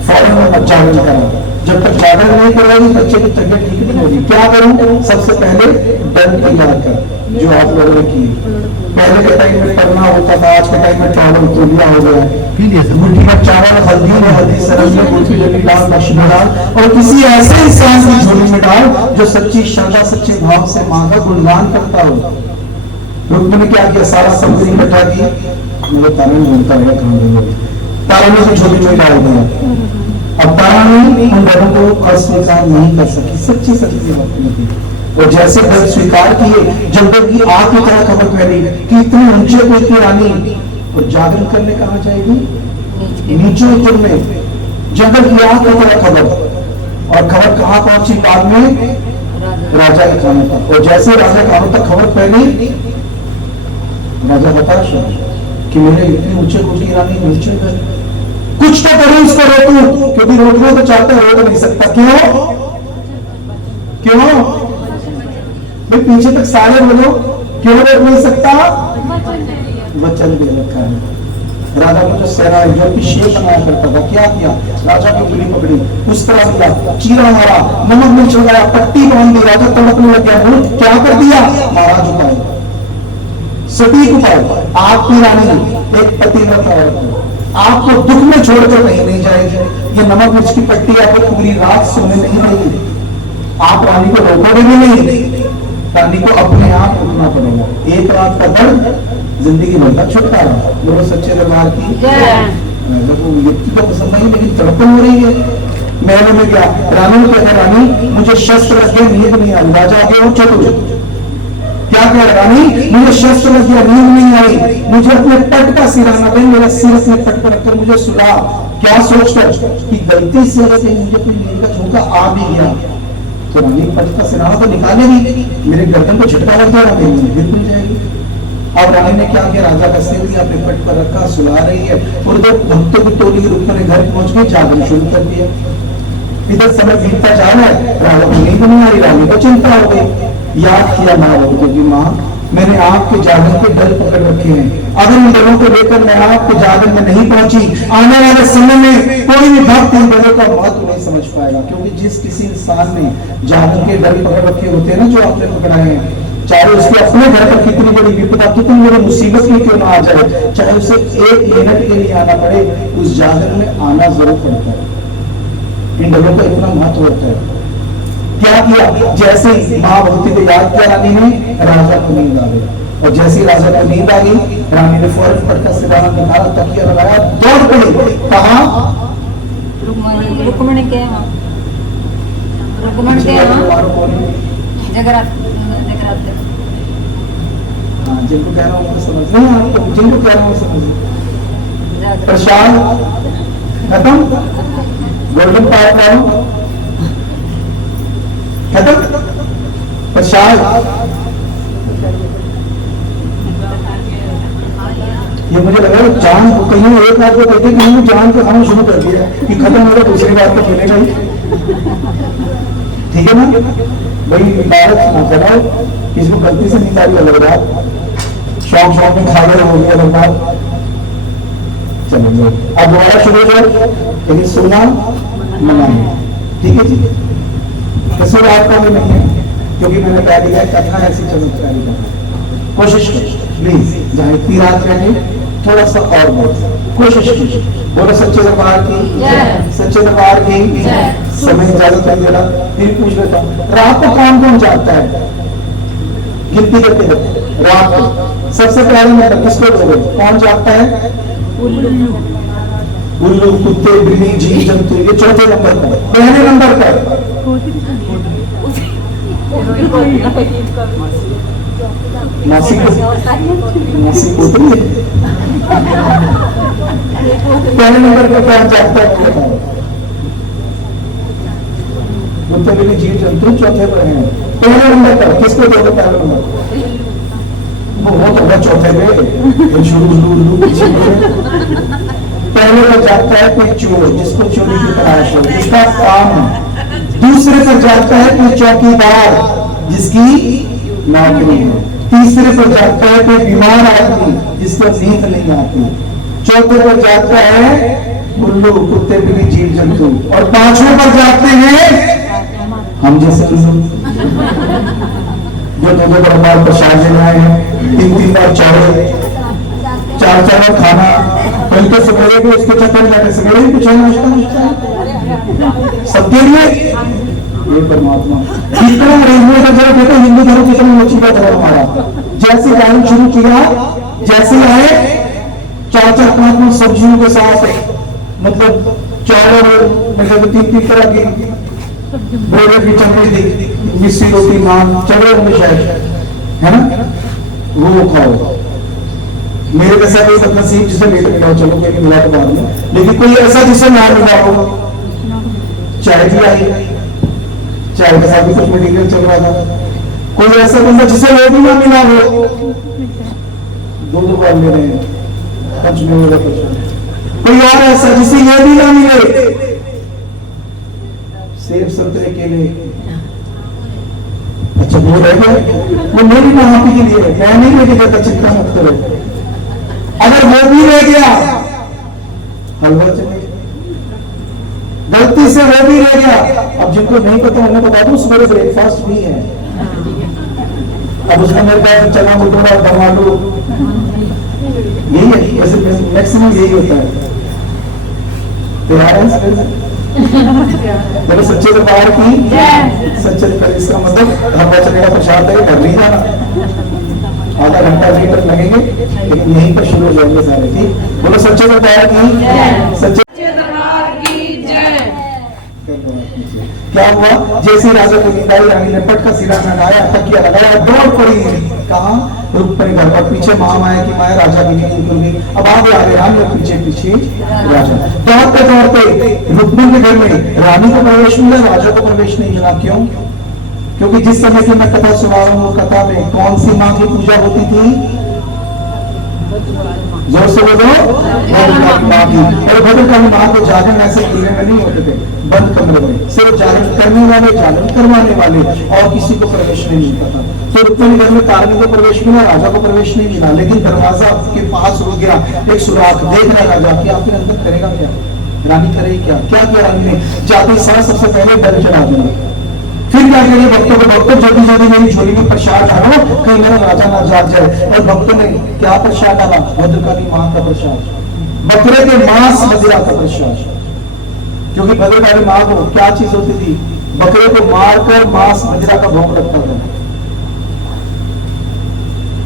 फौरन जागरण करा। जब तक जागरण नहीं करवाएगी बच्चे की तबियत ठीक नहीं होगी। क्या करूं, सबसे पहले दंड तैयार कर, जो आप लोगों ने की। पहले के टाइम में करना होता था, आज के टाइम में चावल तोलिया हो गया है, मुट्ठी में चावल, हल्दी में हल्दी, सरस में गुड़ की जली डाल, मशीन डाल, और किसी ऐसे इंसान की झोली में डाल जो सच्ची श्रद्धा सच्चे भाव से माँ का गुणगान करता हो। रुक्मन ने क्या किया, सारा सामग्री इकट्ठा की, मेरे तारा में बोलता है कहां, तारा में से झोली में डाल दिया। अब तारा ने उन लोगों को अस्वीकार नहीं कर सकी, सच्ची सच्ची भक्ति थी। और जैसे दर्द स्वीकार किए, जब तक की आग की तरह खबर फैली कि इतनी ऊंचे कोई की रानी, और जागरण करने कहाँ जाएगी, नीचे उतरने, जंगल की आग की तरह खबर। और खबर कहाँ पहुंची, बाद में राजा के कानों तक। और जैसे राजा के कानों तक खबर फैली, राजा हताश है कि मेरे इतनी ऊंचे कोट की रानी नीचे गए, कुछ तो करूं इसको रोकूं, क्योंकि रोकना तो चाहता है, रोक नहीं सकता। क्यों क्यों भाई, पीछे तक सारे बोलो, क्यों रोक नहीं सकता, वचन दे रखा है। राजा को जो सेना है, जो शेर बनाया करता था, क्या किया, राजा की उंगली पकड़ी, उस तरह दिया, चीरा मारा, नमक मिर्च लगाया, पट्टी बांध दी, राजा तड़पने लग गया। बोल क्या कर दिया, महाराज उपाय, सटीक उपाय। आपकी रानी एक पतिव्रत औरत है, आपको दुख में छोड़कर नहीं जाएगी। ये नमक मिर्च की पट्टी आपको पूरी रात सोने नहीं देगी। आप रानी को रोकोगे भी नहीं, रानी को अपने आप उठना पड़ेगा। एक रात का दर्द जिंदगी भर का छुटकारा। बोलो सच्चे दरबार की। व्यक्ति को पसंद नहीं, लेकिन तड़पन हो रही है। महलों में क्या, रानी ने कहा, रानी मुझे शस्त्र रखे, नींद नहीं आई। राजा आगे और चलो, क्या कह रानी, मुझे शस्त्र लग गया, नींद नहीं आई, मुझे अपने पट का सिराना दे, मेरा सिर अपने पट पर रखकर मुझे सुला। क्या सोचकर कि गलती से मुझे कोई नींद का झोंका आ भी गया, तो रानी पट का सिराना तो निकालेगी, मेरे गर्दन को झटका लग जाएगा, मेरी नींद खुल जाएगी। अब रानी ने क्या किया, राजा का सिर भी अपने पट पर रखा, सुला रही है। और जब भक्तों की टोली रुक्मन ने घर पहुंच के जागरण शुरू कर दिया। इधर समय बीतता जा रहा है, राजा को नींद नहीं आ रही, रानी को चिंता हो गई। याद किया माँ को कि माँ मैंने आपके जागर के डर पकड़ रखे हैं, अगर इन डरों को लेकर मैं आपके जागर में नहीं पहुंची, आने वाले समय में कोई भी भक्त इन डरों का महत्व नहीं समझ पाएगा। क्योंकि जिस किसी इंसान ने जागर के डर पकड़ रखे होते हैं ना, जो आपने पकड़ाए हैं, चाहे उसके अपने घर पर कितनी बड़ी विपदा, कितनी बड़ी मुसीबत ही क्यों ना आ जाए, चाहे उसे 1 मिनट के लिए आना पड़े, उस जागर में आना जरूर पड़ता है। इन डरों का इतना महत्व होता है। क्या किया, जैसे ही माँ भक्ति को याद किया रानी ने, राजा को नींद आ गई। और जैसे ही राजा को नींद आ गई, रानी ने फौरन पटका से बाहर निकाला, तकिया लगाया, दौड़ पड़ी। कहा? रुक्मणी के यहाँ, रुक्मणी के यहाँ जगरात, हाँ, जिनको कह रहा हूँ समझ नहीं, आपको जिनको कह रहा हूँ समझ। प्रसाद खत्म, गोल्डन पावर खत्म, प्रसाद। ये मुझे लगा जान कहीं एक बात को कहते कि जान के खाना शुरू कर दिया कि खत्म होगा, दूसरी बात तो मिलेगा ही। ठीक है ना भाई, भारत ना कराओ, इसको गलती से नहीं तारी लग रहा, शौक में खा गया, हो गया लग रहा। चलो अब दोबारा शुरू हो, लेकिन सुना मनाना, ठीक है जी। कसूर आपका भी नहीं है, क्योंकि मैंने कह दिया कथा ऐसी चमत्कारी कथा। कोशिश प्लीज, जहाँ इतनी रात रहे थोड़ा सा और कोशिश कीजिए। बोलो सच्चे दरबार की, सच्चे दरबार की। समय इजाजत नहीं दे रहा, फिर पूछ लेता हूँ, रात को कौन कौन जागता है? गिनती करते रहते रात को। सबसे पहले नंबर किसको दोगे? कौन जागता है? उल्लू, कुत्ते, बिल्ली, जीव जंतु, ये चौथे नंबर पर। पहले नंबर पर मासी पोतरी है। पहले नंबर पर कौन जागता है? कुत्ते, बिल्ली, जीव जंतु चौथे पर है। पहले नंबर पर किसको दोगे? पहले नंबर वो तो होगा चौथे पे, शुरू पहले पर जाता है कोई चोर, जिसको चोरी की तलाश हो, जिसका काम है। दूसरे पर जाता है कोई चौकीदार, जिसकी नौकरी है। तीसरे पर जाता है कोई बीमार आदमी, जिसको नींद नहीं आती। चौथे पर जाता है उल्लू, कुत्ते, बिल्ली, जीव जंतु। और पांचवें पर जाते हैं हम जैसे जो दो बार प्रसाद लेना है, 3 बार चाय, 4 बार खाना, कल तो सवेरे भी उसके चक्कर जाते, सवेरे भी कुछ सबके लिए ये परमात्मा कितना अरेंजमेंट है। जरा देखो हिंदू धर्म कितना लचीला धर्म हमारा। जैसे गायन शुरू किया, जैसे आए 4 5 सब्जियों के साथ, मतलब चावल, मतलब 3 तरह की बोरे की चटनी, मिस्सी रोटी, नान, चले होंगे शायद, है ना, वो खाओ। मेरे कैसा कोई सब नसीब जिसे लेकर मिला, चलो कोई मिला तो बाद में, लेकिन कोई ऐसा जिसे ना मिला हो। चाय भी आई, चाय के साथ भी कुछ मटीरियल चल रहा था। कोई ऐसा बंदा जिसे वो भी ना मिला हो, 2 बार ले रहे हैं, कुछ नहीं होगा कुछ। कोई और ऐसा जिसे ये भी ना मिले, सेब संतरे केले, अच्छा वो रह गए, वो मेरी महापी के लिए, मैं नहीं लेके जाता, चिंता मत करो। अगर वो भी रह गया, हलवा चले, गलती से वो भी रह गया। अब जिनको नहीं पता उन्हें बता दूं, सुबह ब्रेकफास्ट भी है। अब उसमें मेरे पास चना भटूरा, टमाटो, यही है, वैसे मैक्सिमम यही होता है। मेरे सच्चे दरबार की, सच्चे दरबार, इसका मतलब हलवा चने का प्रसाद है, घर नहीं जाना, आधा घंटा तक लगेंगे, लेकिन यहीं पर शुरू हो जाएंगे सारे। ठीक, बोलो सच्चे दरबार की, सच्चे क्या हुआ? जैसे राजा को नींद आई, रानी ने पटका सिरा लगाया, तकिया लगाया, दौड़ पड़ी। कहा? रुक पड़ी घर पर। पीछे माम आया कि माया राजा की नींद खुल गई। अब आगे आ गए रानी, पीछे पीछे राजा। दौड़ते दौड़ते रुक्मणी के घर में रानी को प्रवेश मिला, राजा को प्रवेश नहीं मिला। क्यों? क्योंकि जिस समय की मैं कथा सुना रहा हूँ, कथा में कौन सी माँ की पूजा होती थी? जोर से बोलो, माँ की। और भद्रकाली माँ के जागरण ऐसे खुले में नहीं होते थे, बंद कमरे में, सिर्फ जागरण करने वाले, जागरण करवाने वाले, और किसी को प्रवेश नहीं मिलता था। तो रुक्मिणी घर में तारणी को प्रवेश मिला, राजा को प्रवेश नहीं मिला, लेकिन दरवाजा के पास रुक गया एक सुराख। देख रहा राजा कि आखिर अंदर करेगा क्या, रानी करेगी क्या। क्या किया रानी ने, जाते साथ सबसे पहले डर चढ़ा दिया। फिर क्या करिए, भक्तों को, भक्तों जल्दी जल्दी मेरी झोली में प्रसाद डालो, कहीं मेरा राजा ना जाग जाए। और भक्तों ने क्या प्रसाद डाला, भद्रकाली माँ का प्रसाद, बकरे के मांस मदिरा का प्रसाद। क्योंकि भद्रकाली माँ को क्या चीज होती थी, बकरे को मारकर मांस मदिरा का भोग रखता था।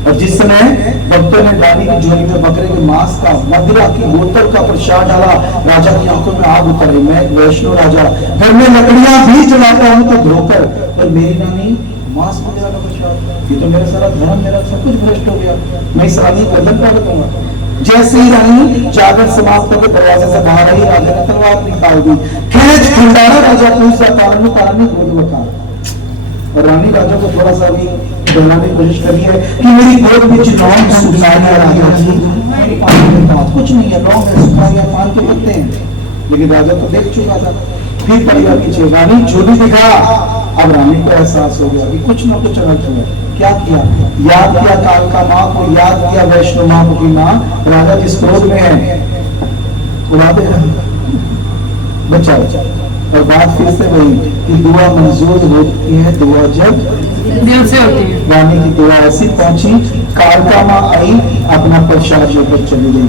और जिस समय भक्तों ने रानी की झोली में बकरे के मांस का, मदिरा की बोतल का प्रसाद डाला, राजा की आंखों में आग उतर आई। मैं वैष्णव राजा, घर में लकड़ियां भी जलाता हूं तो धोकर, और मेरी रानी मांस मदिरा का प्रसाद, ये तो मेरा सारा धर्म, मेरा सब कुछ भ्रष्ट हो गया। मैं इस रानी को बदल कर दूंगा। जैसे ही रानी जागरण समाप्त करके दरवाजे से बाहर आई, राजा ने तलवार निकाल दी, खींच खिंडारा राजा पूछ रहा, तारण में गोद बता। और रानी राजा को थोड़ा सा भी बनाने की कोशिश करी है कि मेरी गोद में लौंग सुखारिया राजा जी, मेरी पानी के पास कुछ नहीं है, लौंग है, सुखारिया पान के पत्ते हैं। लेकिन राजा तो देख चुका था। फिर परिवार पीछे रानी झोली दिखा। अब रानी को एहसास हो गया कि कुछ न कुछ गलत हुआ। क्या किया, याद किया कालका माँ को, याद किया वैष्णो माँ को कि माँ राजा जिस क्रोध में है बुला दे, बचाओ। और बात फिर से वही कि दुआ मंजूर होती है, दुआ जब दिल से होती है। रानी की दुआ ऐसी पहुंची, कालका माँ आई, अपना प्रसाद लेकर चली गई।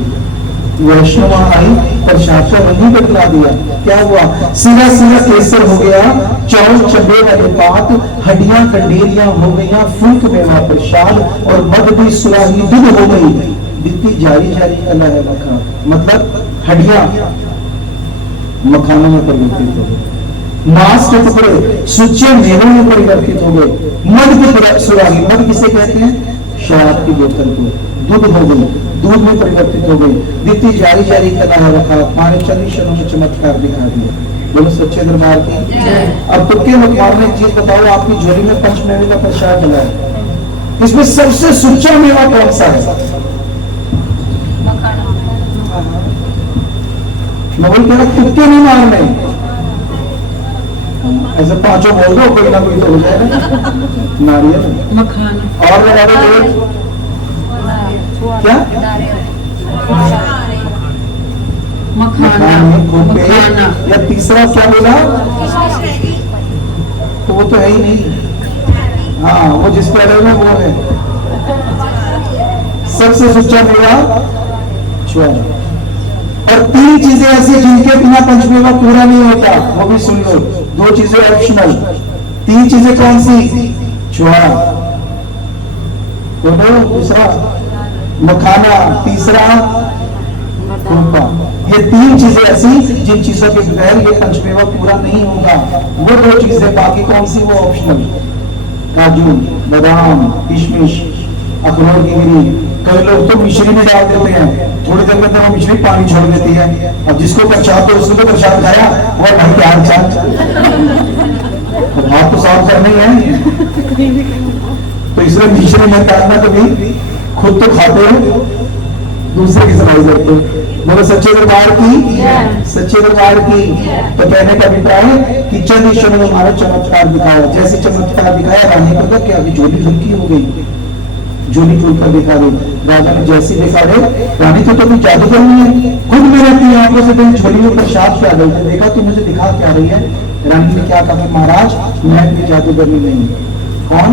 वैष्णो माँ आई, प्रसाद का रंग बदला दिया। क्या हुआ, सीधा सीधा केसर हो गया, चौल चबे वाले बात, हड्डियां कंडेरियां हो गई, फुल्क मेवा प्रसाद, और मद भी सुराही दूध हो गई। दिखती जारी जारी अल्लाह है मखा, मतलब हड्डियां मखानों में परिवर्तित हो गए, मांस के टुकड़े सुच्चे मेवों में परिवर्तित हो गए। मद की सुराही, मद किसे कहते हैं, शराब की बोतल को, दूध हो गई, दूध में परिवर्तित हो गई। दिखती जारी जारी का नाम रखा, मारे 40 क्षणों में चमत्कार दिखा दिया। बोलो सच्चे दरबार की। अब तुक्के मारने एक चीज बताओ, आपकी झोली में पंचमेवे का प्रसाद डला है, इसमें सबसे सुच्चा मेवा कौन सा है, मैं बोल कह तुक्के नहीं मारने, ऐसे पांचों बोल दो, कोई ना कोई तो हो जाएगा। नारियल, मखाना, और लगा दो क्या, मखाना, या तीसरा क्या बोला, तो वो तो है ही नहीं। हाँ, वो जिस पहले में वो है सबसे सच्चा मेवा ज्वार। और 3 चीजें ऐसी जिनके बिना पंचमेवा पूरा नहीं होता, वो भी सुन लो। 2 चीजें ऑप्शनल, 3 चीजें कौन सी, ज्वार, दूसरा मखाना, तीसरा रूपा। ये 3 चीजें ऐसी जिन चीजों के बगैर ये पंचमेवा पूरा नहीं होगा। वो 2 चीजें, बाकी कौन सी, वो ऑप्शनल। काजू, बादाम, किशमिश, अखरोट की गिरी। कई लोग तो मिश्री में डाल देते हैं, थोड़ी देर में तो मिश्री पानी छोड़ देती है। अब जिसको प्रसाद दो उसने तो प्रसाद खाया, और भाई क्या हाल चाल, हाथ तो साफ करने हैं, तो इसलिए मिश्री में डालना, कभी खुद तो खाते हो, दूसरे की सफाई करते हो। बोलो सच्चे दरबार की, सच्चे दरबार की। तो कहने का अभिप्राय है कि चंद ईश्वर ने हमारा चमत्कार दिखाया। जैसे चमत्कार दिखाया, रानी को लगा क्या झोली हल्की हो गई, झोली खुलकर दिखा दे। राजा ने जैसे दिखा दे, रानी तो कोई जादूगर नहीं है, खुद मेरे अपनी आंखों से मेरी झोली में प्रसाद क्या गई, देखा तो मुझे दिखा क्या रही है। रानी ने क्या कहा, महाराज मैं भी जादूगरनी नहीं। कौन,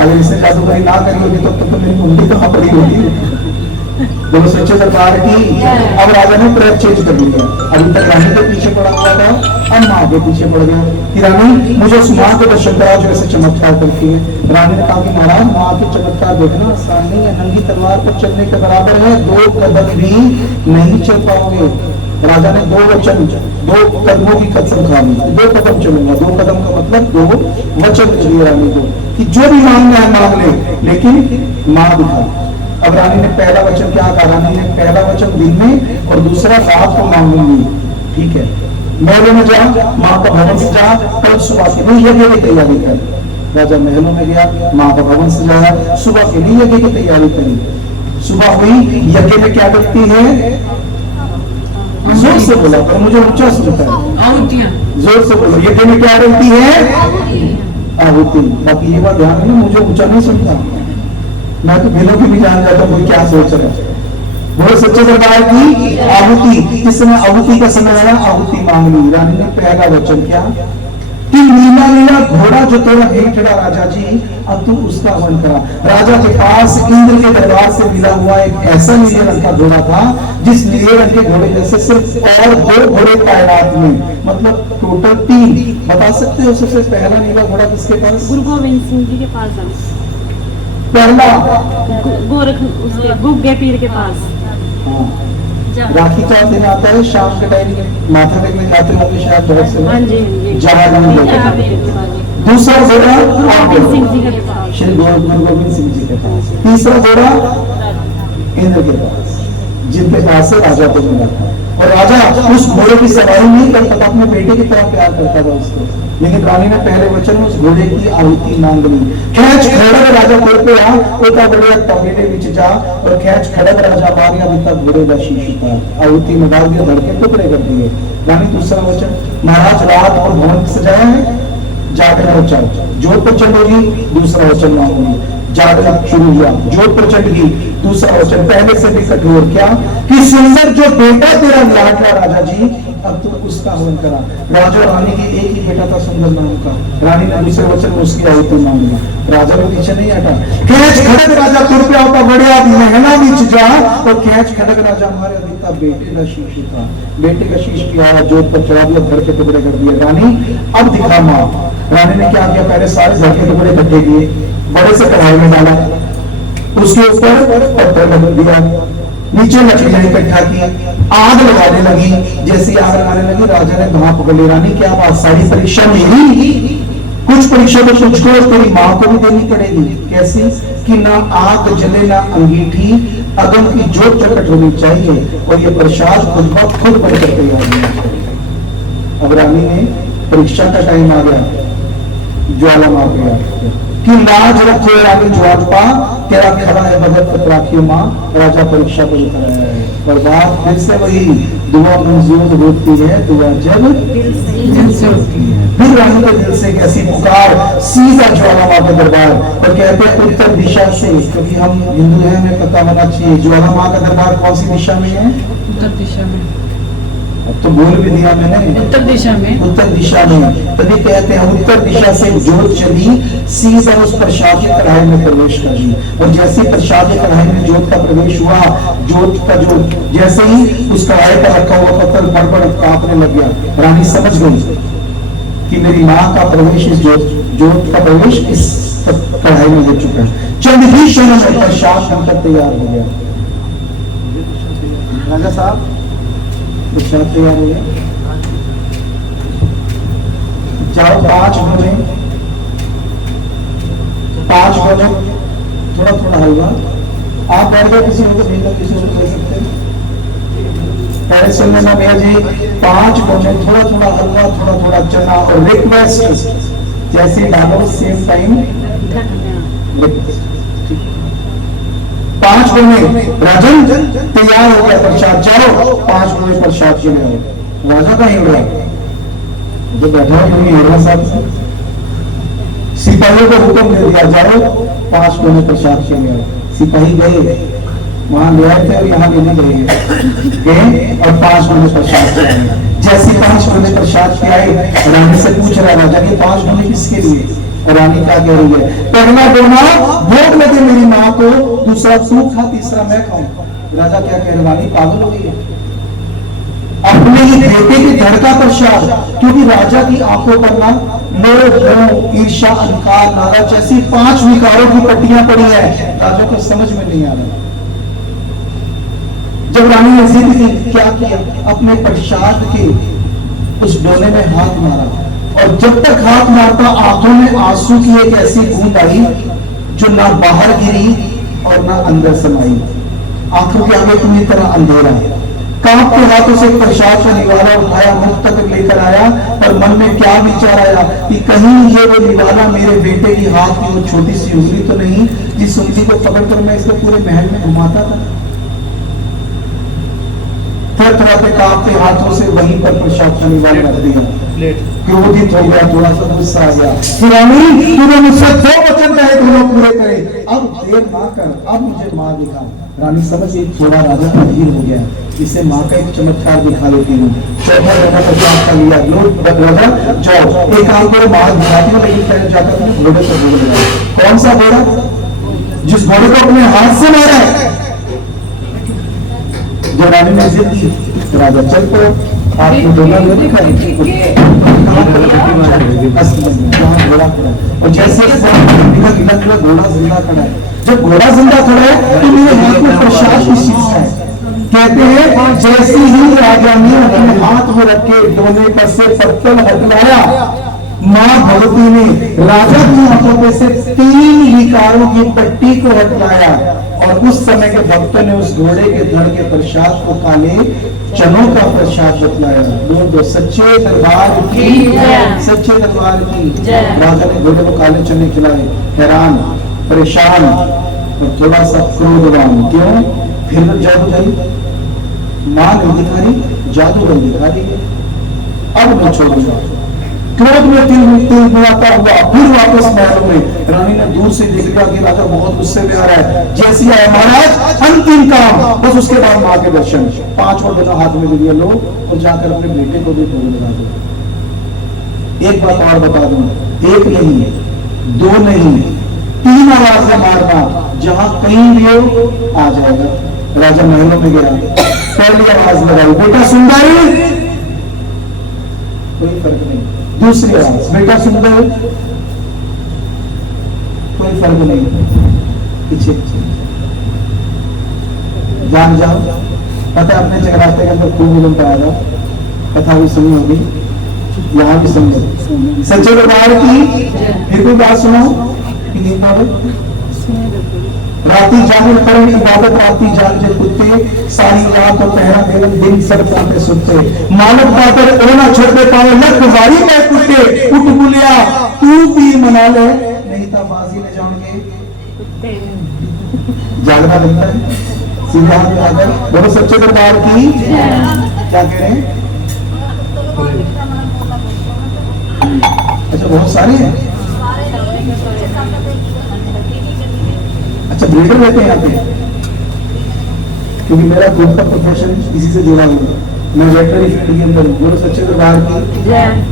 अगर इससे जादूगरी ना करी होगी तो मेरी उंगली कहाँ पड़ी होगी। बोलो सच्चे दरबार की। अब राजा ने ट्रैक चेंज कर दिया, अभी तक रानी के पीछे पड़ा हुआ था, अब माँ के पीछे पड़ गया कि रानी मुझे उस माँ को दर्शन करा जो ऐसे चमत्कार करती है। रानी ने कहा कि महाराज माँ के चमत्कार देखना आसान नहीं है, नंगी तलवार पर चलने के बराबर है, 2 कदम भी नहीं चल पाओगे। राजा ने 2 वचन, 2 कदमों की कसम खा ली, 2 कदम चलूंगा। 2 कदम का मतलब 2 वचन दिए रानी को कि जो भी मांगना है मांग ले, लेकिन माँ दिखा। अब रानी ने पहला वचन क्या कहा, रानी ने पहला वचन दिन में और दूसरा रात को मांगूंगी, ठीक है। महलों में जा, माँ का भवन से जा, कल सुबह के लिए यज्ञ की तैयारी कर। राजा महलों में गया, माँ का भवन से जाया, सुबह के लिए यज्ञ की तैयारी करी। सुबह हुई, यज्ञ में क्या डलती है? जोर से बोला पर मुझे ऊंचा सुनता है, जोर से बोलो। यज्ञ में क्या डलती है? आहुति। बाकी ये बात ध्यान है, मुझे ऊंचा नहीं सुनता, मैं तो बिलों की भी जान जाता हूँ कोई क्या सोच रहा है। बोलो सच्चे दरबार की आहुति। इस समय आहुति का समय आया, आहुति मांग ली। रानी ने पहला वचन क्या कि नीला नीला घोड़ा जो तेरा हेठड़ा राजा जी, अब तू उसका हवन करा। राजा के पास इंद्र के दरबार से मिला हुआ एक ऐसा नीले रंग का घोड़ा था, जिस नीले रंग के घोड़े जैसे सिर्फ और 2 घोड़े कायनात में, मतलब टोटल 3। बता सकते हो सबसे पहला नीला घोड़ा किसके पास? गुरु गोविंद सिंह जी के पास पहला गोरख उसके गुग्गे पीर के पास। हाँ। राखी का दिन आता है, शाम के टाइम माथा टेकने जाते होंगे शायद बहुत से लोग, जवान लोग। दूसरा घोड़ा श्री गुरु गोविंद सिंह जी के पास। तीसरा घोड़ा इंद्र के पास, जिनके पास से राजा को मिला था। और राजा उस घोड़े की सवारी नहीं करता था, अपने बेटे की तरह प्यार करता था उसको, लेकिन रानी ने पहले वचन में उस घोड़े की आहुति मांग ली। खेच खड़ग राजा कोई पे आ ओता बड़े तबेले बीच जा, और खेच खड़ग राजा मारिया अभी तक घोड़े का शीश था, आहुति में डाल दिया, धड़ के टुकड़े कर दिए। रानी दूसरा वचन, महाराज रात और भवन सजाया है, जागरण हो जाओ, जोत प्रचंड होगी। दूसरा वचन मांगूंगी, जागरण शुरू हुआ, जोत प्रचंड की। दूसरा वचन पहले से भी कठोर, क्या कि सुंदर जो बेटा तेरा लाडला राजा जी, अब तू उसका हवन करा। राजा और रानी के एक ही बेटा था सुंदर नाम का। रानी ने दूसरे वचन में उसकी आहुति मांगी। राजा भी पीछे नहीं हटा। खेच खड़ग राजा तुर पे होता बड़े आदमी महला बीच जा, और खेच खड़ग राजा हमारे अधिकता बेटे का शीश था, बेटे का शीश किया, जोत पर चढ़ा दिया, घर के टुकड़े कर दिए। रानी अब दिखा मां। रानी ने क्या किया? पहले सारे घर के टुकड़े इकट्ठे किए, बड़े से कढ़ाई में डाला, उसके ऊपर पत्थर रख दिया, नीचे लकड़ियां इकट्ठा की, आग लगाने लगी। जैसी आग लगाने लगी, राजा ने भाप पकड़ ली। रानी क्या बात, सारी परीक्षा मेरी, कुछ परीक्षा तो तुझको तेरी मां को भी देनी पड़ेगी। कैसी? कि ना आग जले ना अंगीठी, अगम की जोत प्रकट होनी चाहिए, और ये प्रसाद खुद बनकर तैयार होना चाहिए। अब रानी ने परीक्षा का टाइम आ गया, ज्वाला मार गया कि लाज रखो रानी ज्वालपा, तेरा खड़ा है भगत पत्राखियों मां। राजा परीक्षा को उतर आया है, और बात फिर से वही, दुआ मंजूर होती है, दुआ जब दिल से होती है। फिर रानी के दिल से कैसी पुकार, सीधा ज्वाला मां का दरबार। और कहते हैं उत्तर दिशा से, क्योंकि हम हिंदू हैं, हमें पता होना चाहिए ज्वाला मां का दरबार कौन सी दिशा में है? उत्तर दिशा में। अब तो बोल भी दिया मैंने, उत्तर दिशा में। उत्तर दिशा में। तभी कहते हैं उत्तर दिशा से जोत चली, सीधा उस प्रसाद की कढ़ाई में प्रवेश कर ली। और जैसे प्रसाद की कढ़ाई में जोत का प्रवेश हुआ, जोत का जो जैसे ही उस कढ़ाई पर रखा हुआ पत्थर बड़बड़ कांपने लग गया। रानी समझ गई कि मेरी माँ का प्रवेश इस जोत का प्रवेश इस कढ़ाई में हो चुका है। चंद ही क्षण में प्रसाद बनकर तैयार हो गया। राजा साहब प्रसाद तैयार हो गया, जाओ 5 बने, 5 बने, थोड़ा थोड़ा हलवा। आप बैठ गए, किसी को भेजना, किसी को दे सकते हैं। पहले सुनने में भैया जी 5 बने, थोड़ा थोड़ा हलवा, थोड़ा थोड़ा चना, और रिक्वेस्ट जैसे डालो सेम टाइम रिक्वेस्ट। 5 बने, राजन तैयार हो गया प्रसाद, जाओ 5 बने प्रसाद के लिए आओ। राजा का ही हो रहा जो बैठा है साहब, सिपाहियों को हुक्म दे दिया, जाओ 5 बने प्रसाद के लिए आओ। सिपाही गए, वहां ले आए थे और यहाँ लेने गए और 5 बने प्रसाद के आए। जैसे 5 बने प्रसाद के आए, रानी से पूछ रहा राजा ये 5 बने किसके लिए? और रानी क्या कह रही है? पहला दोना भोग लगे मेरी माँ को, दूसरा तू खा, तीसरा मैं खाऊं। राजा क्या कह रहे? रानी पागल हो गई है, अपने ही बेटे के घर का प्रसाद। क्योंकि राजा की आंखों पर ना मोह, ईर्ष्या, अहंकार, नाराज जैसी 5 विकारों की पट्टियां पड़ी है। राजा को समझ में नहीं आ रहा। जब रानी ने जिद की, क्या किया? अपने प्रसाद के उस डोले में हाथ मारा, और जब तक हाथ मारता आंखों में आंसू की एक ऐसी बूंद आई जो ना बाहर गिरी और ना अंदर समाई। आंखों के आगे पूरी तरह अंधेरा। कांपते हाथों से प्रसाद का निवाला उठाया, मुख तक लेकर आया, पर मन में क्या विचार आया कि कहीं ये वो निवाला मेरे बेटे की हाथ की वो छोटी सी उंगली तो नहीं जिस उंगली को पकड़कर मैं इसको पूरे महल में घुमाता था। थरथराते कांपते हाथों से वहीं पर प्रसाद का निवाला रख दिया। क्रोधित हो गया, थोड़ा सा गुस्सा आ गया। रानी तूने मुझसे जो वचन कहे दोनों पूरे करे, अब देर ना कर, अब मुझे मार दिखा। रानी समझ गई थोड़ा राजा अधीर हो गया, इसे माँ का एक चमत्कार दिखा देती हूँ। चौथा राजा प्रसाद का लिया, लोग राजा जाओ एक काम करो, मार दिखाती हूँ, लेकिन पहले जाकर अपने घोड़े पर घोड़े लगाओ। कौन सा घोड़ा? जिस घोड़े को अपने हाथ से मारा है। जो रानी ने जिद की, राजा चल पड़ो, आपने दोनों ने देखा घोड़ा खड़ा, और जैसे घोड़ा जिंदा खड़ा है। जब घोड़ा जिंदा खड़ा है तो मेरे हाथ में प्रसाद की शीश है। कहते हैं जैसे ही राजा ने अपने हाथ में रखे डोले पर से पत्तल हटवाया, मां भगवती ने राजा की हाथों पे से 3 विकारों की पट्टी को हटवाया, और उस समय के भक्तों ने उस घोड़े के धड़ के प्रसाद को काले चनों का प्रसाद बतलाया। दो सच्चे दरबार की, सच्चे दरबार की। राजा ने घोड़े को काले चने खिलाए, हैरान परेशान और थोड़ा सा क्रोधवान। क्यों? फिर जादूगरी मां नहीं दिखा रही, जादूगर दिखा रही है। अब मैं छोड़ूंगा। क्रोध में तिल मिलाता हुआ फिर वापस महल में। रानी ने दूर से देख लिया कि राजा बहुत गुस्से में आ रहा है। जैसे आया महाराज, अंतिम काम, बस उसके बाद मां के दर्शन। 5 और दोनों हाथ में ले लिया, लो और जाकर अपने बेटे को भी भोग लगा दो। एक बात और बता दूं, 1 नहीं 2 नहीं 3 आवाज से मारना, जहां कहीं भी हो आ जाएगा। राजा महलों में गया, पहली आवाज लगाई, बेटा सुंदर, कोई फर्क नहीं। दूसरी आवाज, बेटा सुंदर, कोई फर्क नहीं। पीछे जान जाओ, पता अपने चक्राते के अंदर खूब विलंब आएगा। कथा भी सुनी होगी, यहाँ भी सुनी। सच्चे दरबार की फिर कोई बात सुनाओ कि नहीं पावे। राती जागरण करें इबादत, राती जाग जे कुत्ते, सारी रात और पहरा देवन, दिन सब पाते सुनते। मानव पाकर ओना छोड़ते पावे, लख वारी में कुत्ते। उठ बुलिया तू तीर मना ले, नहीं था बाजी ले जाओगे। जागना लगता है सीधा हाथ आकर बोलो सच्चे दरबार की। क्या कह रहे हैं? अच्छा बहुत सारे हैं। अच्छा ब्रीडर रहते हैं यहाँ पे, क्योंकि मेरा खुद का प्रोफेशन इसी से जुड़ा हुआ है। मैं वेटरनरी फील्ड के अंदर बोलो सच्चे दरबार की।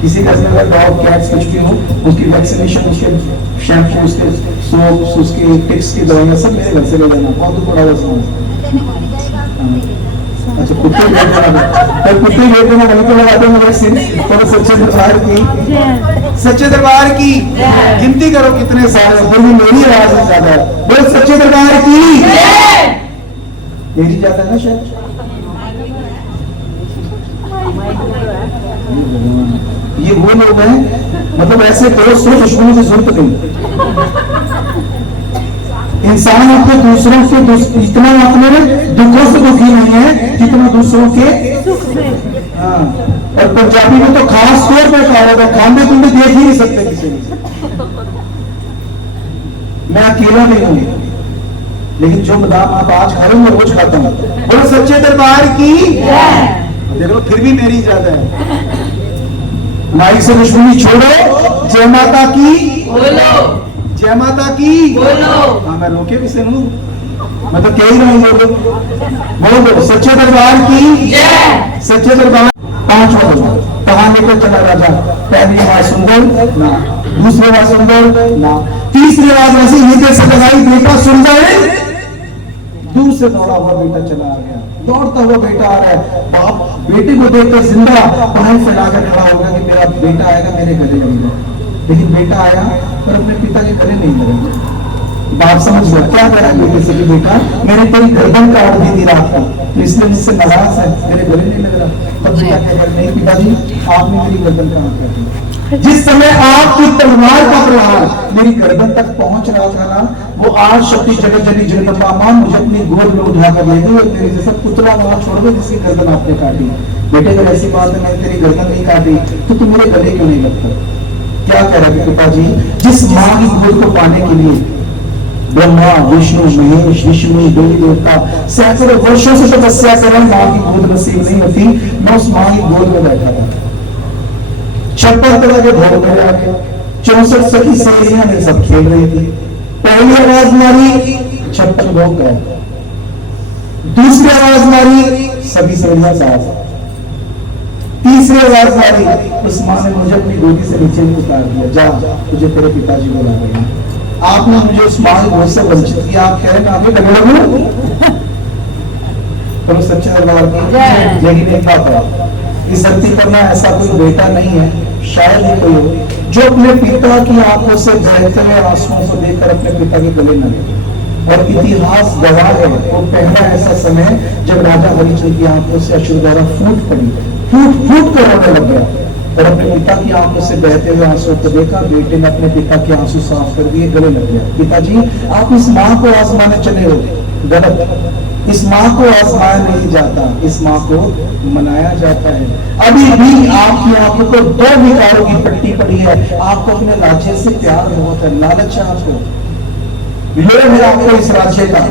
किसी का अगर डॉग कैट्स कुछ भी हो, उसकी वैक्सीनेशन, उसके शैम्पू, उसके सोप, उसके टिक्स की दवाइयाँ सब मेरे घर से ले जाना। बहुत बड़ा वैसा। अच्छा कुत्ते भेज देना, तो कुत्ते भेज देना, वहीं पे लगा देंगे वैक्सीन। बोलो सच्चे दरबार की। सच्चे दरबार की गिनती करो कितने सारे, फिर भी मेरी आवाज में ज्यादा है। बोलो सच्चे दरबार की। यही ज्यादा ना शायद। ये वो लोग हैं, मतलब ऐसे दोस्त हो दुश्मनी की जरूरत नहीं। इंसान अपने दूसरों के इतना अपने दुखों से दुखी नहीं है जितना दूसरों के। हाँ, और पंजाबी में तो खास तौर पर कहा होगा, खाने तुम देख ही नहीं सकते किसी को। मैं अकेला नहीं हूं, लेकिन जो बादाम आप आज खा रहे हो मैं रोज खाता हूं। बोलो सच्चे दरबार की। देख लो फिर भी मेरी ज्यादा है। माइक से दुश्मनी छोड़ो, जय माता की बोलो, जय माता की बोलो। हाँ मैं रोके भी से हूँ, मैं तो कह ही रहा हूँ। बोलो सच्चे दरबार की जय। सच्चे दरबार। 5 कहा लेकर चला राजा। पहली आवाज सुंदर ना, दूसरी आवाज सुंदर ना, तीसरी आवाज ऐसी नीचे से लगाई, बेटा सुंदर। दूर से दौड़ा हुआ बेटा चला आ गया, दौड़ता हुआ बेटा आ रहा है। बाप बेटे को देखकर जिंदा बाहें फैलाकर खड़ा होगा कि मेरा बेटा आएगा मेरे गले लगेगा। लेकिन बेटा आया पर अपने पिता के गले नहीं लगेगा। बाप समझ गया क्या करा बेटे से कि बेटा मैंने तेरी गर्दन काट दी थी रात को, तो इसलिए मुझसे नाराज है, मेरे गले नहीं लग रहा। तब बेटा कहता है नहीं पिताजी आपने मेरी गर्दन काट दी। जिस समय आपकी तलवार का प्रहार मेरी गर्दन तक पहुंच रहा था ना, वो आज शक्ति जगत जनी जगदम्बा मां मुझे अपनी गोद में उठाकर ले गई और मेरे जैसा पुतला वहां छोड़ दो जिसकी गर्दन आपने काटी। बेटे अगर ऐसी बात है मैंने तेरी गर्दन नहीं काटी तो तुम मेरे गले क्यों नहीं लगता? क्या कह रहे थे पिताजी? जिस मां की गोद को पाने के लिए ब्रह्मा विष्णु महेश विष्णु देवी देवता सैकड़ों वर्षों से तपस्या कर रहे, मां की गोद नसीब नहीं होती। मैं उस मां की गोद में बैठा था, 56 तरह के भोग मेरे आगे, 64 सखी सहेलियां मेरे सब खेल रही थी। पहली आवाज मारी 56 भोग गए, दूसरी आवाज मारी सभी सहेलियां साथ, तीसरी आवाज मारी उस मां ने मुझे अपनी गोदी से नीचे उतार दिया, जा तुझे तेरे पिताजी बुला रहे हैं। आपने मुझे उस मां की गोद से वंचित किया, आप कह रहे हैं आगे लगे लगू तो सच्चे दरबार की। लेकिन एक बात है, इस धरती पर ना ऐसा कोई बेटा नहीं है, शायद ही कोई हो जो अपने पिता की आंखों से बहते हुए आंसुओं को देखकर अपने पिता के गले न लगे। और इतिहास गवाह है, वो पहला ऐसा समय जब राजा हरिचंद्र की आंखों से अश्रुधारा फूट पड़ी, फूट फूट कर रोने लग गया और अपने पिता की आंखों से बहते हुए आंसुओं को देखा। बेटे ने अपने पिता के आंसू साफ कर दिए, गले लग गया। पिताजी आप इस मां को आजमाने चले हो, गलत। इस मां को आजमाया नहीं जाता, इस मां को मनाया जाता है। अभी भी आपकी आंखों को 2 विकारों की पट्टी पड़ी है। आपको अपने राज्य से प्यार बहुत है, लालच है आपको, लोभ है आपको इस राज्य का।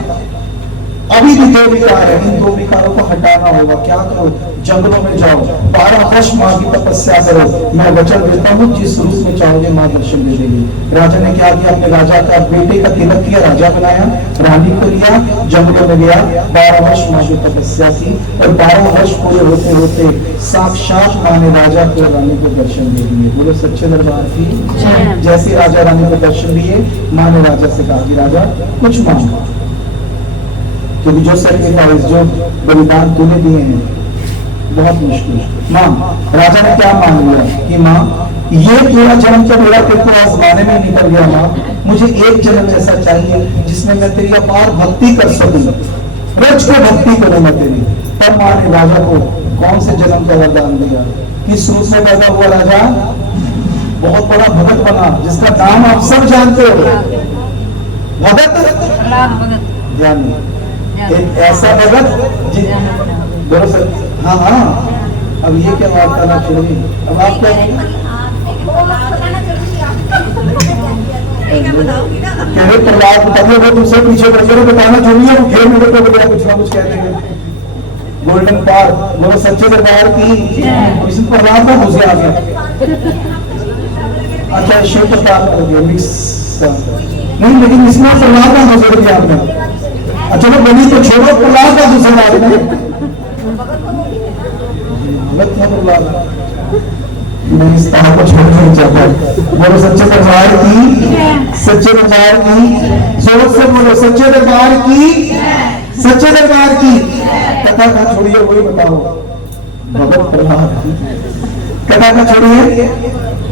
अभी भी 2 विकार है, इन 2 विकारों को हटाना होगा। क्या करो? जंगलों में जाओ, 12 वर्ष मां की तपस्या करो, मैं वचन देता हूँ जिस रूप में चाहोगे मां दर्शन दे देगी। राजा ने क्या किया? अपने राजा का बेटे का तिलक किया, राजा बनाया, रानी को लिया, जंगलों में गया, 12 वर्ष मां की तपस्या की और 12 वर्ष पूरे होते होते साक्षात मां ने राजा को और रानी को दर्शन दे दिए। बोलो सच्चे दरबार की। जैसे राजा रानी को दर्शन दिए, मां ने राजा से कहा कि राजा कुछ मांगो, क्योंकि जो सैक्रिफाइस जो बलिदान तूने दिए हैं बहुत मुश्किल। मां राजा ने क्या मांग लिया कि मां ये पूरा जन्म तो मेरा तेरे को आजमाने में निकल गया, मां मुझे एक जन्म ऐसा चाहिए जिसमें मैं तेरी अपार भक्ति कर सकूं, रज को भक्ति करूं मैं तेरी। तब मां ने राजा को कौन से जन्म का वरदान दिया? किस रूप में पैदा हुआ राजा? बहुत बड़ा भगत बना, जिसका नाम आप सब जानते हो, भगत ध्यान। एक ऐसा भगत बोलो सर। हाँ हाँ, अब ये क्या वार्तालाप शुरू हुई? अब आप क्या कह रहे? प्रहलाद बताइए, वो तुमसे पीछे बैठे हो, बताना जरूरी है, फिर मेरे को बताया कुछ ना कुछ कह देंगे। गोल्डन पार बोलो सच्चे दरबार की। इसमें प्रहलाद का मुझे आ गया, अच्छा शिव प्रताप हो गया मिक्स नहीं, लेकिन इसमें प्रहलाद का मुझे दिया आपने। अच्छा वो बनी तो छोड़ो, प्रहलाद का दूसरा बात है मैं इस तरह को छोड़ नहीं चाहता। बोलो सच्चे दरबार की, सच्चे दरबार की, जोर से बोलो सच्चे दरबार की, सच्चे दरबार की। कथा का छोड़िए, वही बताओ भगत प्रहलाद की कथा का छोड़िए,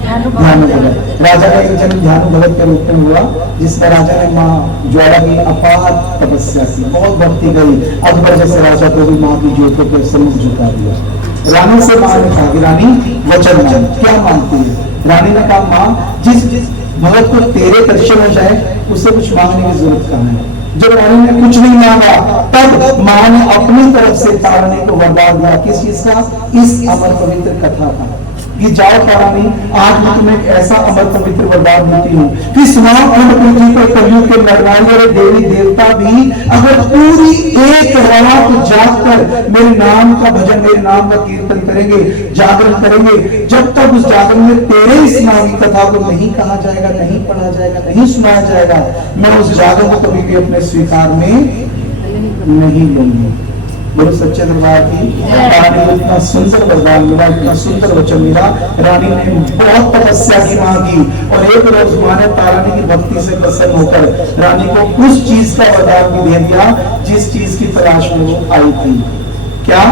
ध्यान भगत। राजा का एक जन्म ध्यान भगत के रूप में हुआ, जिसमें राजा ने माँ ज्वाला की अपार तपस्या की, बहुत भक्ति करी। अकबर जैसे राजा को भी माँ की ज्योति पर समझ झुका दिया। रानी से मां ने कहा कि रानी वचन मांग, क्या मांगती है? रानी ने कहा मां जिस भगत को तेरे दर्शन हो जाए उससे कुछ मांगने की जरूरत कहाँ है। जब रानी ने कुछ नहीं मांगा तब मां ने अपनी तरफ से तारने को वरदान दिया। किस चीज का? इस अमर पवित्र कथा का कि जाओ तारानी, आज मैं तुम्हें एक ऐसा अमर पवित्र वरदान देती हूँ कि सुनाओ पृथ्वी पर कलयुग के नरनारी और देवी देवता भी अगर पूरी एक रात जागकर मेरे नाम का भजन, मेरे नाम का कीर्तन करेंगे, जागरण करेंगे, जब तक उस जागरण में तेरे इस नाम की कथा को नहीं कहा जाएगा, नहीं पढ़ा जाएगा, नहीं सुनाया जाएगा, मैं उस जागरण को कभी भी अपने स्वीकार में नहीं लूंगी। बोलो सच्चे दरबार की। रानी को इतना सुंदर वरदान मिला, इतना सुंदर वचन मिला। रानी ने बहुत तपस्या की मां की और एक रोज मां ने तारानी की भक्ति से प्रसन्न होकर रानी को उस चीज का वरदान भी दे दिया जिस चीज की तलाश में वो आई थी। क्या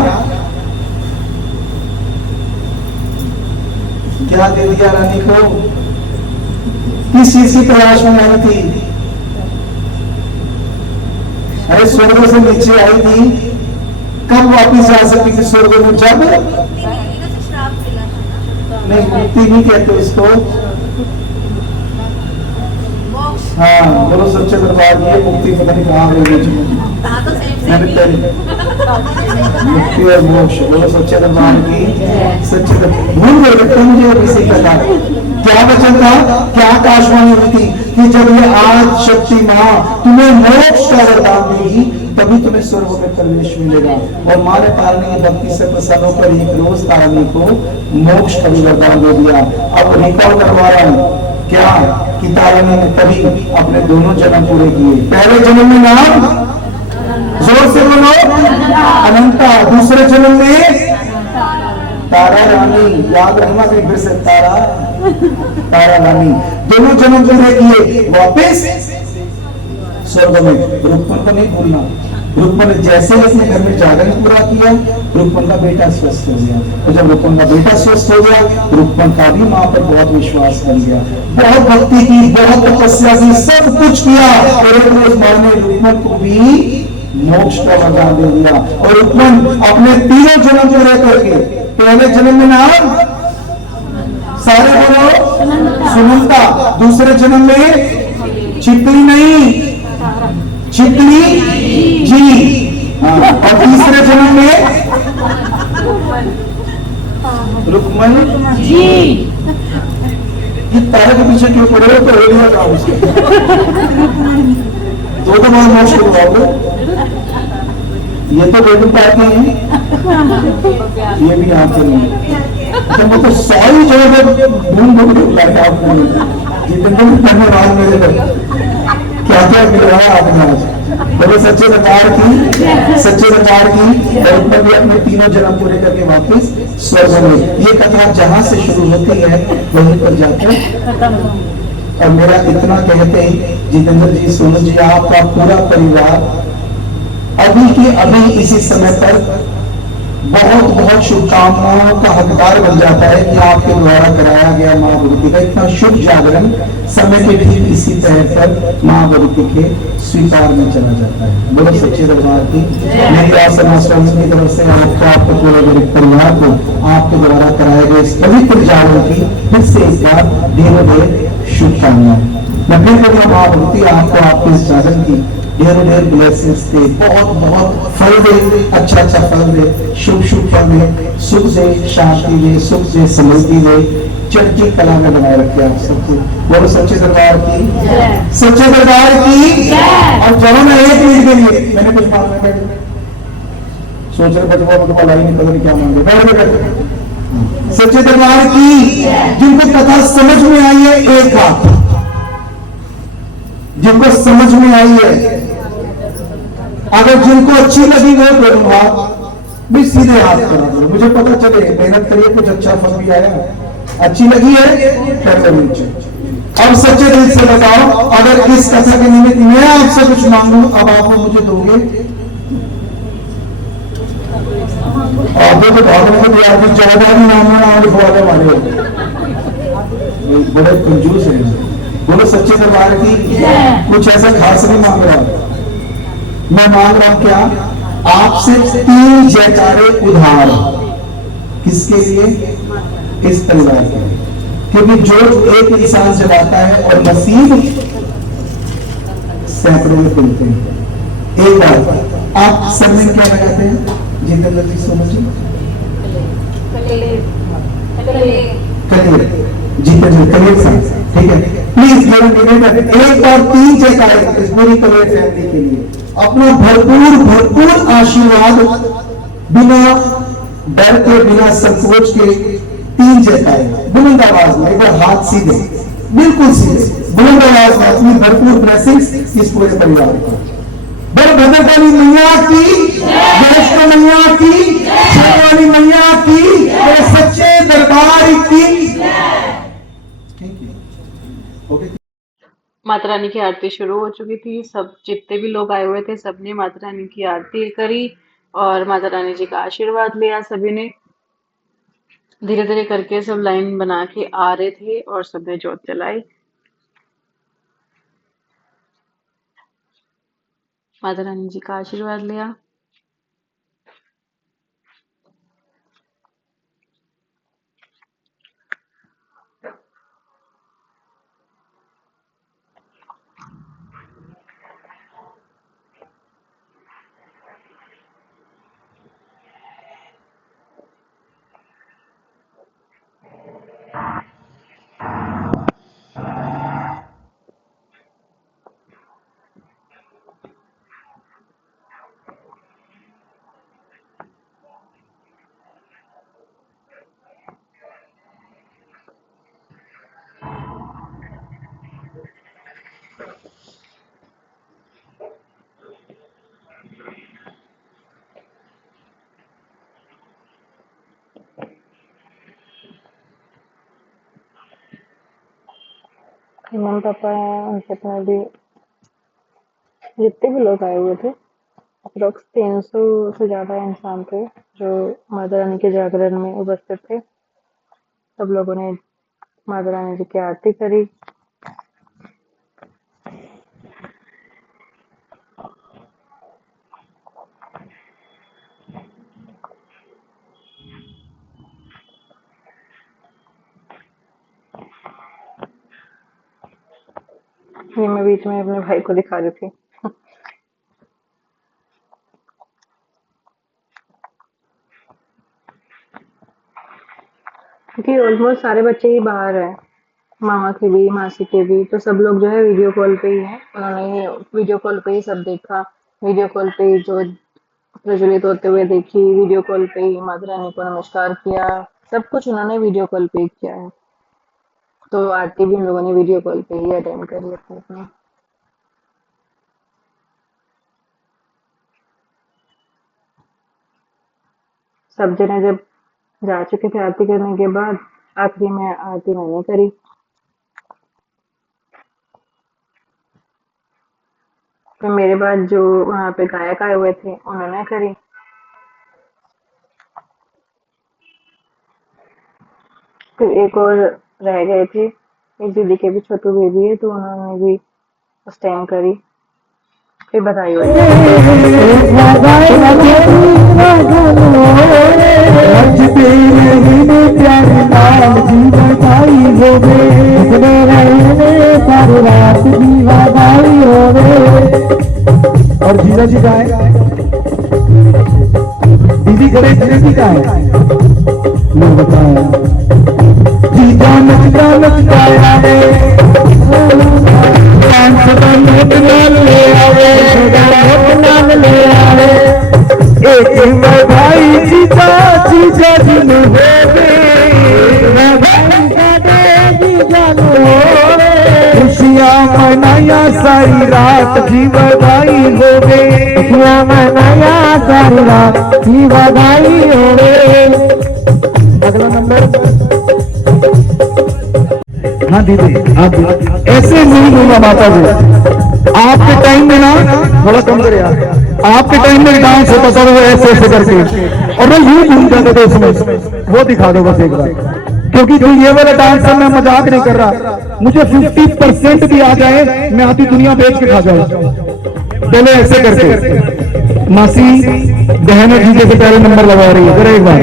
क्या दे दिया रानी को? किस चीज की तलाश में आई थी? अरे स्वर्ग से नीचे आई थी, कब वापिस आ सकती थी स्वर्ग में? जब नहीं, मुक्ति नहीं कहते इसको। हाँ बोलो सच्चे दरबार की मुक्ति पता नहीं कहाँ गई। मुक्ति और मोक्ष, बोलो सच्चे दरबार की। सच्चे दरबार भूल गए लगता है मुझे अभी से कहा क्या वचन था, क्या आकाशवाणी हुई थी कि जब ये आज शक्ति माँ तुम्हें मोक्ष का वरदान देगी तभी तुम्हें स्वर्ग में प्रवेश मिलेगा। और माँ ने तारणी की भक्ति से प्रसन्न होकर एक रोज तारणी को मोक्ष का भी वरदान दे दिया। अब रिकॉल करवा रहा हूँ क्या कि तारणी ने तभी अपने दोनों जन्म पूरे किए। पहले जन्म में नाम जोर से बोलो अनंता, दूसरे जन्म में तारा रानी, याद रखना कहीं फिर से तारा रानी, दोनों जन्म पूरे किए। वापस स्वर्ग में। रुक्मन को नहीं भूलना, रुक्मन ने जैसे ही अपने घर में जागरण पूरा किया रुक्मन का बेटा स्वस्थ हो गया। और जब रुक्मन का बेटा स्वस्थ हो गया रुक्मन का भी मां पर बहुत विश्वास बन गया, बहुत भक्ति की, बहुत तपस्या की, सब कुछ किया। और एक रोज मां ने रुक्मन को भी मोक्ष का वरदान दे दिया। और रुक्मन अपने तीनों जन्म पूरे करके, पहले जन्म में नाम सारे बोलो सुनंता, दूसरे जन्म में छिपली नहीं छिपली जी, हाँ, और तीसरे जन्म में रुक्मन जी। ये तारे के पीछे क्यों पड़े हो? तो रेडियो का उसके दो बार मोक्ष करवाओगे। ये तो बेटी पाते हैं, ये भी यहाँ पे नहीं। तो मैं तो सारी जगह पे ढूंढ ढूंढ के लाया आपको, जितने भी धन्यवाद मेरे पर क्या क्या मिल रहा है आपने आज। बोले सच्चे दरबार की, सच्चे दरबार की। और ऊपर भी अपने तीनों जन्म पूरे करके वापस स्वर्ग में। ये कथा जहां से शुरू होती है वहीं पर जाकर। और मेरा इतना कहते ही जितेंद्र जी, सोनू जी, आपका पूरा परिवार अभी के अभी इसी समय पर बहुत बहुत शुभकामनाओं का हकदार बन जाता है कि आपके द्वारा कराया गया मां भगवती का इतना शुभ जागरण समय के ठीक इसी तरह पर मां भगवती के स्वीकार में चला जाता है। बोलो सच्चे दरबार की। मेरी आसना स्वामी की तरफ से आपको, आपके पूरे गरीब परिवार को आपके द्वारा कराए गए इस पवित्र जागरण की फिर से एक बार ढेरों ढेर शुभकामनाएं। मैं फिर कहूँगा मां भगवती आपको आपके इस जागरण की ढेरों ढेर ब्लेसिंग्स दे, बहुत बहुत फल दे, अच्छा अच्छा फल दे, शुभ शुभ फल दे, सुख दे, शांति दे, सुख दे, समृद्धि दे, चढ़ती कला में बनाए रखे आप सबको। बोलो सच्चे दरबार की, सच्चे दरबार की। और चलो मैं एक मिनट के लिए मैंने कुछ मांगना बैठ सोच रहे बचपन को पढ़ाई नहीं, पता नहीं क्या मांगे, बैठ बैठ। सच्चे दरबार की। जिनको कथा समझ में आई है एक हाथ, जिनको समझ में आई है, अगर जिनको अच्छी लगी वो दोनों हाथ भी सीधे हाथ करा दो, मुझे पता चले मेहनत करिए कुछ अच्छा फल भी आया। अच्छी लगी है कर दो नीचे। अब सच्चे दिल से बताओ, अगर इस कथा के निमित्त मैं आपसे कुछ मांगू अब आप मुझे दोगे? आप तो भागने को तैयार थे, 14 नाम लिखवाने वाले बड़े कंजूस है। बोलो सच्चे दरबार की। कुछ ऐसा खास नहीं मांग रहा, मैं मांग रहा हूं क्या आपसे 3 जयकारे उधार। किसके लिए? इस परिवार के लिए। क्योंकि जो एक इंसान जलाता है और नसीब सैकड़ों में खुलते हैं। एक बार आप सब में क्या लगाते हैं? जितेंद्र जी, सोनू जी, कलियर, जितेंद्र कलियर साहब, ठीक है। प्लीज एक और 3 जयकारे इस पूरी कलियर फैमिली के लिए। अपना भरपूर भरपूर आशीर्वाद बिना डर के, बिना संकोच के 3 जयकारे बुलंद आवाज में, एक बार हाथ सीधे, बिल्कुल सीधे, बुलंद आवाज में अपनी भरपूर ब्लेसिंग्स इस पूरे परिवार को। बड़े भद्रकाली मैया की, वैष्णो मैया की, शेरवाली मैया की, बड़े सच्चे दरबार की। ओके। माता रानी की आरती शुरू हो चुकी थी। सब जितने भी लोग आए हुए थे सबने माता रानी की आरती करी और माता रानी जी का आशीर्वाद लिया। सभी ने धीरे धीरे करके सब लाइन बना के आ रहे थे और सबने जोत जलाई। माता रानी जी का आशीर्वाद लिया। मम्मी पापा हैं, उनके अपने भी जितने भी लोग आए हुए थे अप्रोक्स 300 से ज्यादा इंसान थे जो माता रानी के जागरण में उपस्थित थे। सब लोगों ने माता रानी जी की आरती करी। ये मैं बीच में अपने भाई को दिखा रही थी। क्योंकि ऑलमोस्ट सारे बच्चे ही बाहर हैं, मामा के भी मासी के भी, तो सब लोग जो है वीडियो कॉल पे ही हैं। उन्होंने वीडियो कॉल पे ही सब देखा, वीडियो कॉल पे ही जो प्रज्वलित होते हुए देखी, वीडियो कॉल पे ही माता रानी को नमस्कार किया, सब कुछ उन्होंने वीडियो कॉल पे ही किया है। तो आरती भी हम लोगों ने वीडियो कॉल पे ही अटेंड करी अपनी अपनी। सब जने जब जा चुके थे आरती करने के बाद, आखिरी में आरती मैंने करी। फिर मेरे बाद जो वहाँ पे गायक आए हुए थे उन्होंने करी। फिर एक और रह गए थे, एक दीदी के भी छोटू बेबी है तो उन्होंने भी उस टाइम करी। फिर बधाई हुई। और जीजा जी का है, दीदी गणेश जी का है, मैं बताया जीजा नचता नचताया रे, नोट नाल ले आवे, नोट नाल ले आवे, एक बधाई जीजा जीजा जी ने होवे, बधाई का जीजा ने होवे, खुशियां मनाया सारी रात जी बधाई होवे, खुशियां मनाया सारी रात जी बधाई होवे। अगला नंबर। हाँ दीदी, आप ऐसे नहीं दूंगा माता जी। आपके टाइम में ना थोड़ा कम करे यार, आपके टाइम में डांस होता था वो ऐसे ऐसे करके, और वो यूं घूम जाते थे उसमें, वो दिखा दो बस एक बार। क्योंकि जो ये वाला डांस है, मैं मजाक नहीं कर रहा, मुझे 50% भी आ जाए मैं आधी दुनिया बेच के खा जाऊं। पहले ऐसे करके मासी बहन जीजे से पहले नंबर लगा रही है, जरा एक बार।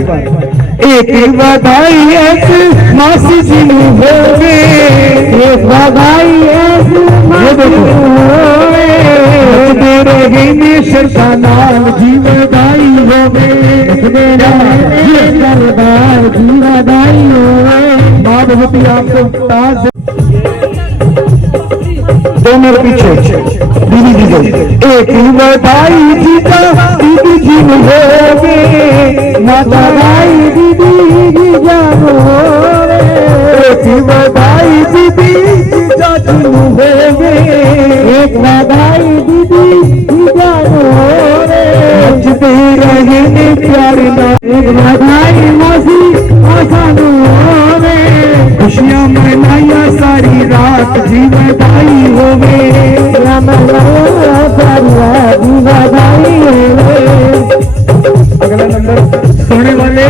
एक बधाई ऐसे मासी जी होवे, एक बधाई ऐसे मासी होवे, रहे में श्रद्धा नाल जी बधाई होवे, सरदार जी बधाई होवे। माँ भगवती आपको ताज 2 मिनट पीछे दीदी जी एक बधाई जीजा दीदी जी होवे, माता राई दीदी जीजा होवे, एक बधाई दीदी जीजा जी होवे, एक बधाई दीदी जीजा होवे, नचते रहे प्यारे ना, एक बधाई मौसी आसान होवे, खुशियां मनाया सारी रात जी बधाई होवे, बधाई होवे। अगला नंबर सोने वाले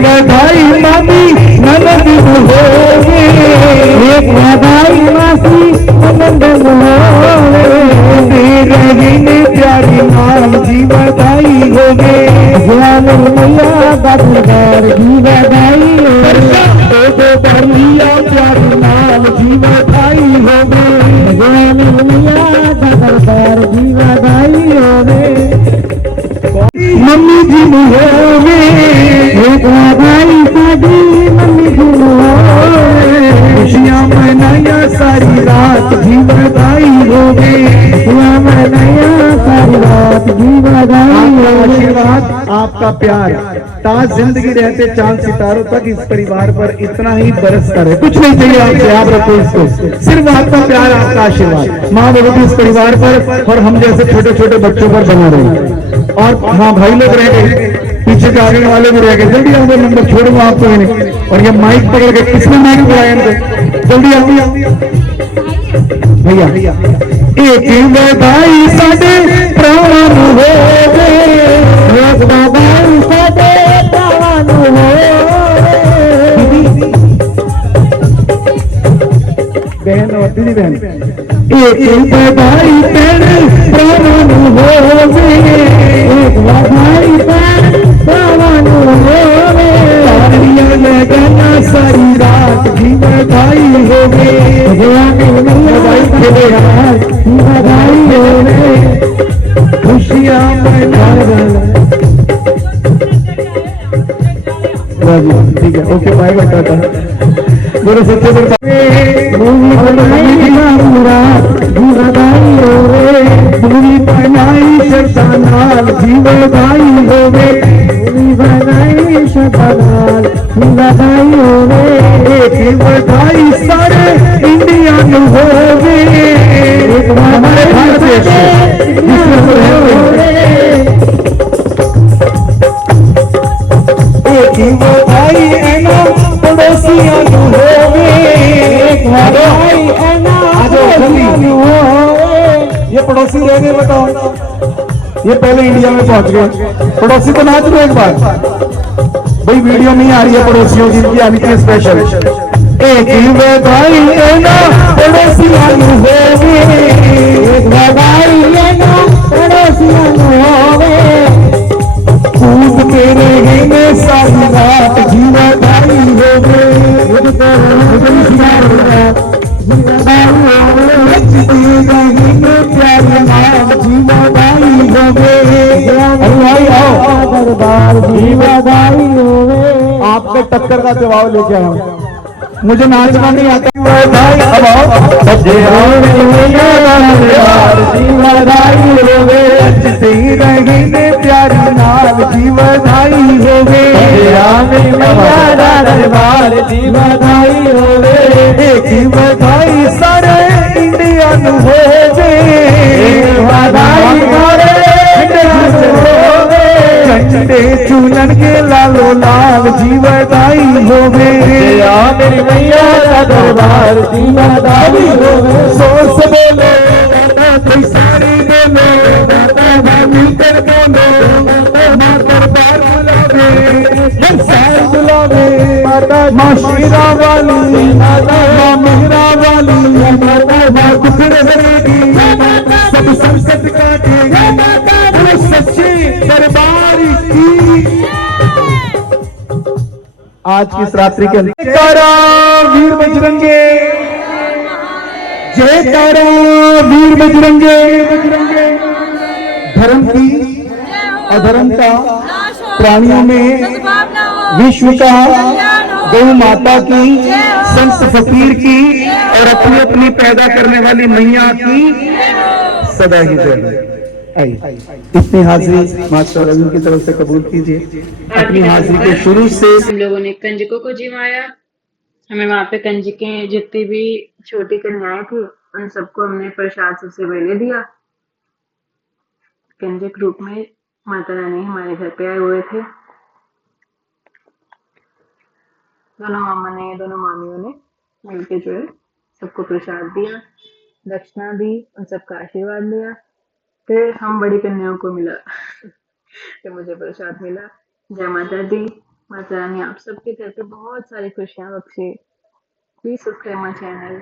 बधाई मामी ननद होवे, एक बधाई मासी ननद होवे, रही मेरी मैया का दरबार जी बधाई हो दो बलिया प्यारी लाल जी बधाई हो भगवान मैया का दरबार जी बधाई हो मम्मी जी होवे एक बधाई साडी मम्मी जी होवे खुशियां मनाया सारी रात जी बधाई होवे खुशियां मनाया सारी रात जी बधाई हो आशीर्वाद आपका प्यार ताज जिंदगी रहते चांद सितारों तक इस परिवार पर इतना ही बरसता रहे। कुछ नहीं चाहिए आपसे, आप रखो इसको, सिर्फ आपका प्यार आपका आशीर्वाद माँ बाबू भी इस परिवार पर और हम जैसे छोटे छोटे बच्चों पर बना रहे। और हाँ भाई लोग रह गए, पीछे के आगे वाले भी रह गए, जल्दी आओ नंबर छोड़ूंगा आपको मैंने। और ये माइक पकड़ के किसने माइक बुलाया इनको, जल्दी आओ भैया। एक बधाई साडे प्राण हो एक बधाई साडे प्राण हो बहन और दीदी बहन एक बधाई तेरे प्राण हो एक बधाई तेरे प्राण हो लगना सारी रात की बधाई हो बधाई खेले यार बधाई हो खुशियां मना ठीक है ओके बाय बाय टाटा बोलो सच्चे बधाई बनाई शतानाल जी बधाई होवे बनाई शतानाल जी बधाई होवे एक बधाई सारे इंडिया में होवे हमारे भारत देश एक बधाई है ना पड़ोसियों को होवे एक बधाई है ना पड़ोसियों को होवे। ये पड़ोसी रह गए बताओ, ये पहले इंडिया में पहुंच गए। पड़ोसी तो नाच लो एक बार भाई, वीडियो नहीं आ रही है पड़ोसियों की, इनकी आनी चाहिए स्पेशल। एक ही बधाई है ना पड़ोसियों को होवे एक बधाई है ना पड़ोसियों को होवे कूद के रहेंगे सारी रात जी बधाई होवे प्यारे नाम जी बधाई होवे दरबार जी बधाई होवे। आपके टक्कर का जवाब लेके आया हूँ, मुझे नाचना नहीं आता बधाई अब आओ जी बधाई होवे अच्छी रहेंगे प्यारी नाम जी बधाई होवे दरबार जी बधाई होवे एक बधाई सारे इंडिया में होवे बधाई झंडे चूलन के लालो लाल जी बधाई होवे मेरी मैया का दरबार जी बधाई होवे सोच बोलो सारी बोलो मिलकर बोलो माँ दरबार बुलावे सार बुलावे माँ शीरा वाली माँ मेहरा वाली माँ कुकर रहेगी सब संसद काटेगी सच्चे दरबार की। आज की इस रात्रि के अंदर तारा वीर बजरंगे जय तारा वीर बजरंगे धर्म की अधर्म का प्राणियों में विश्व का गौ माता की संत फकीर की और अपनी अपनी पैदा करने वाली मैया की सदा ही जय। इतनी हाजिरी मास्टर रवि की तरफ से कबूल कीजिए। अपनी हाजिरी के शुरू से हम लोगों ने कंजकों को जिमाया। हमें वहां पे कंजकें जितनी भी छोटी कन्याएं थी उन सबको हमने प्रसाद सबसे पहले दिया। कंजक रूप में माता रानी हमारे घर पे आए हुए थे। दोनों मामा ने दोनों मामियों ने मिलके जो है सबको प्रसाद दिया, दक्षिणा दी, उन सबका आशीर्वाद लिया। फिर हम बड़ी कन्याओं को मिला तो मुझे प्रसाद मिला। जय माता दी। माता रानी आप सबके घर पे बहुत सारी खुशियां बख्शे। Please subscribe my channel.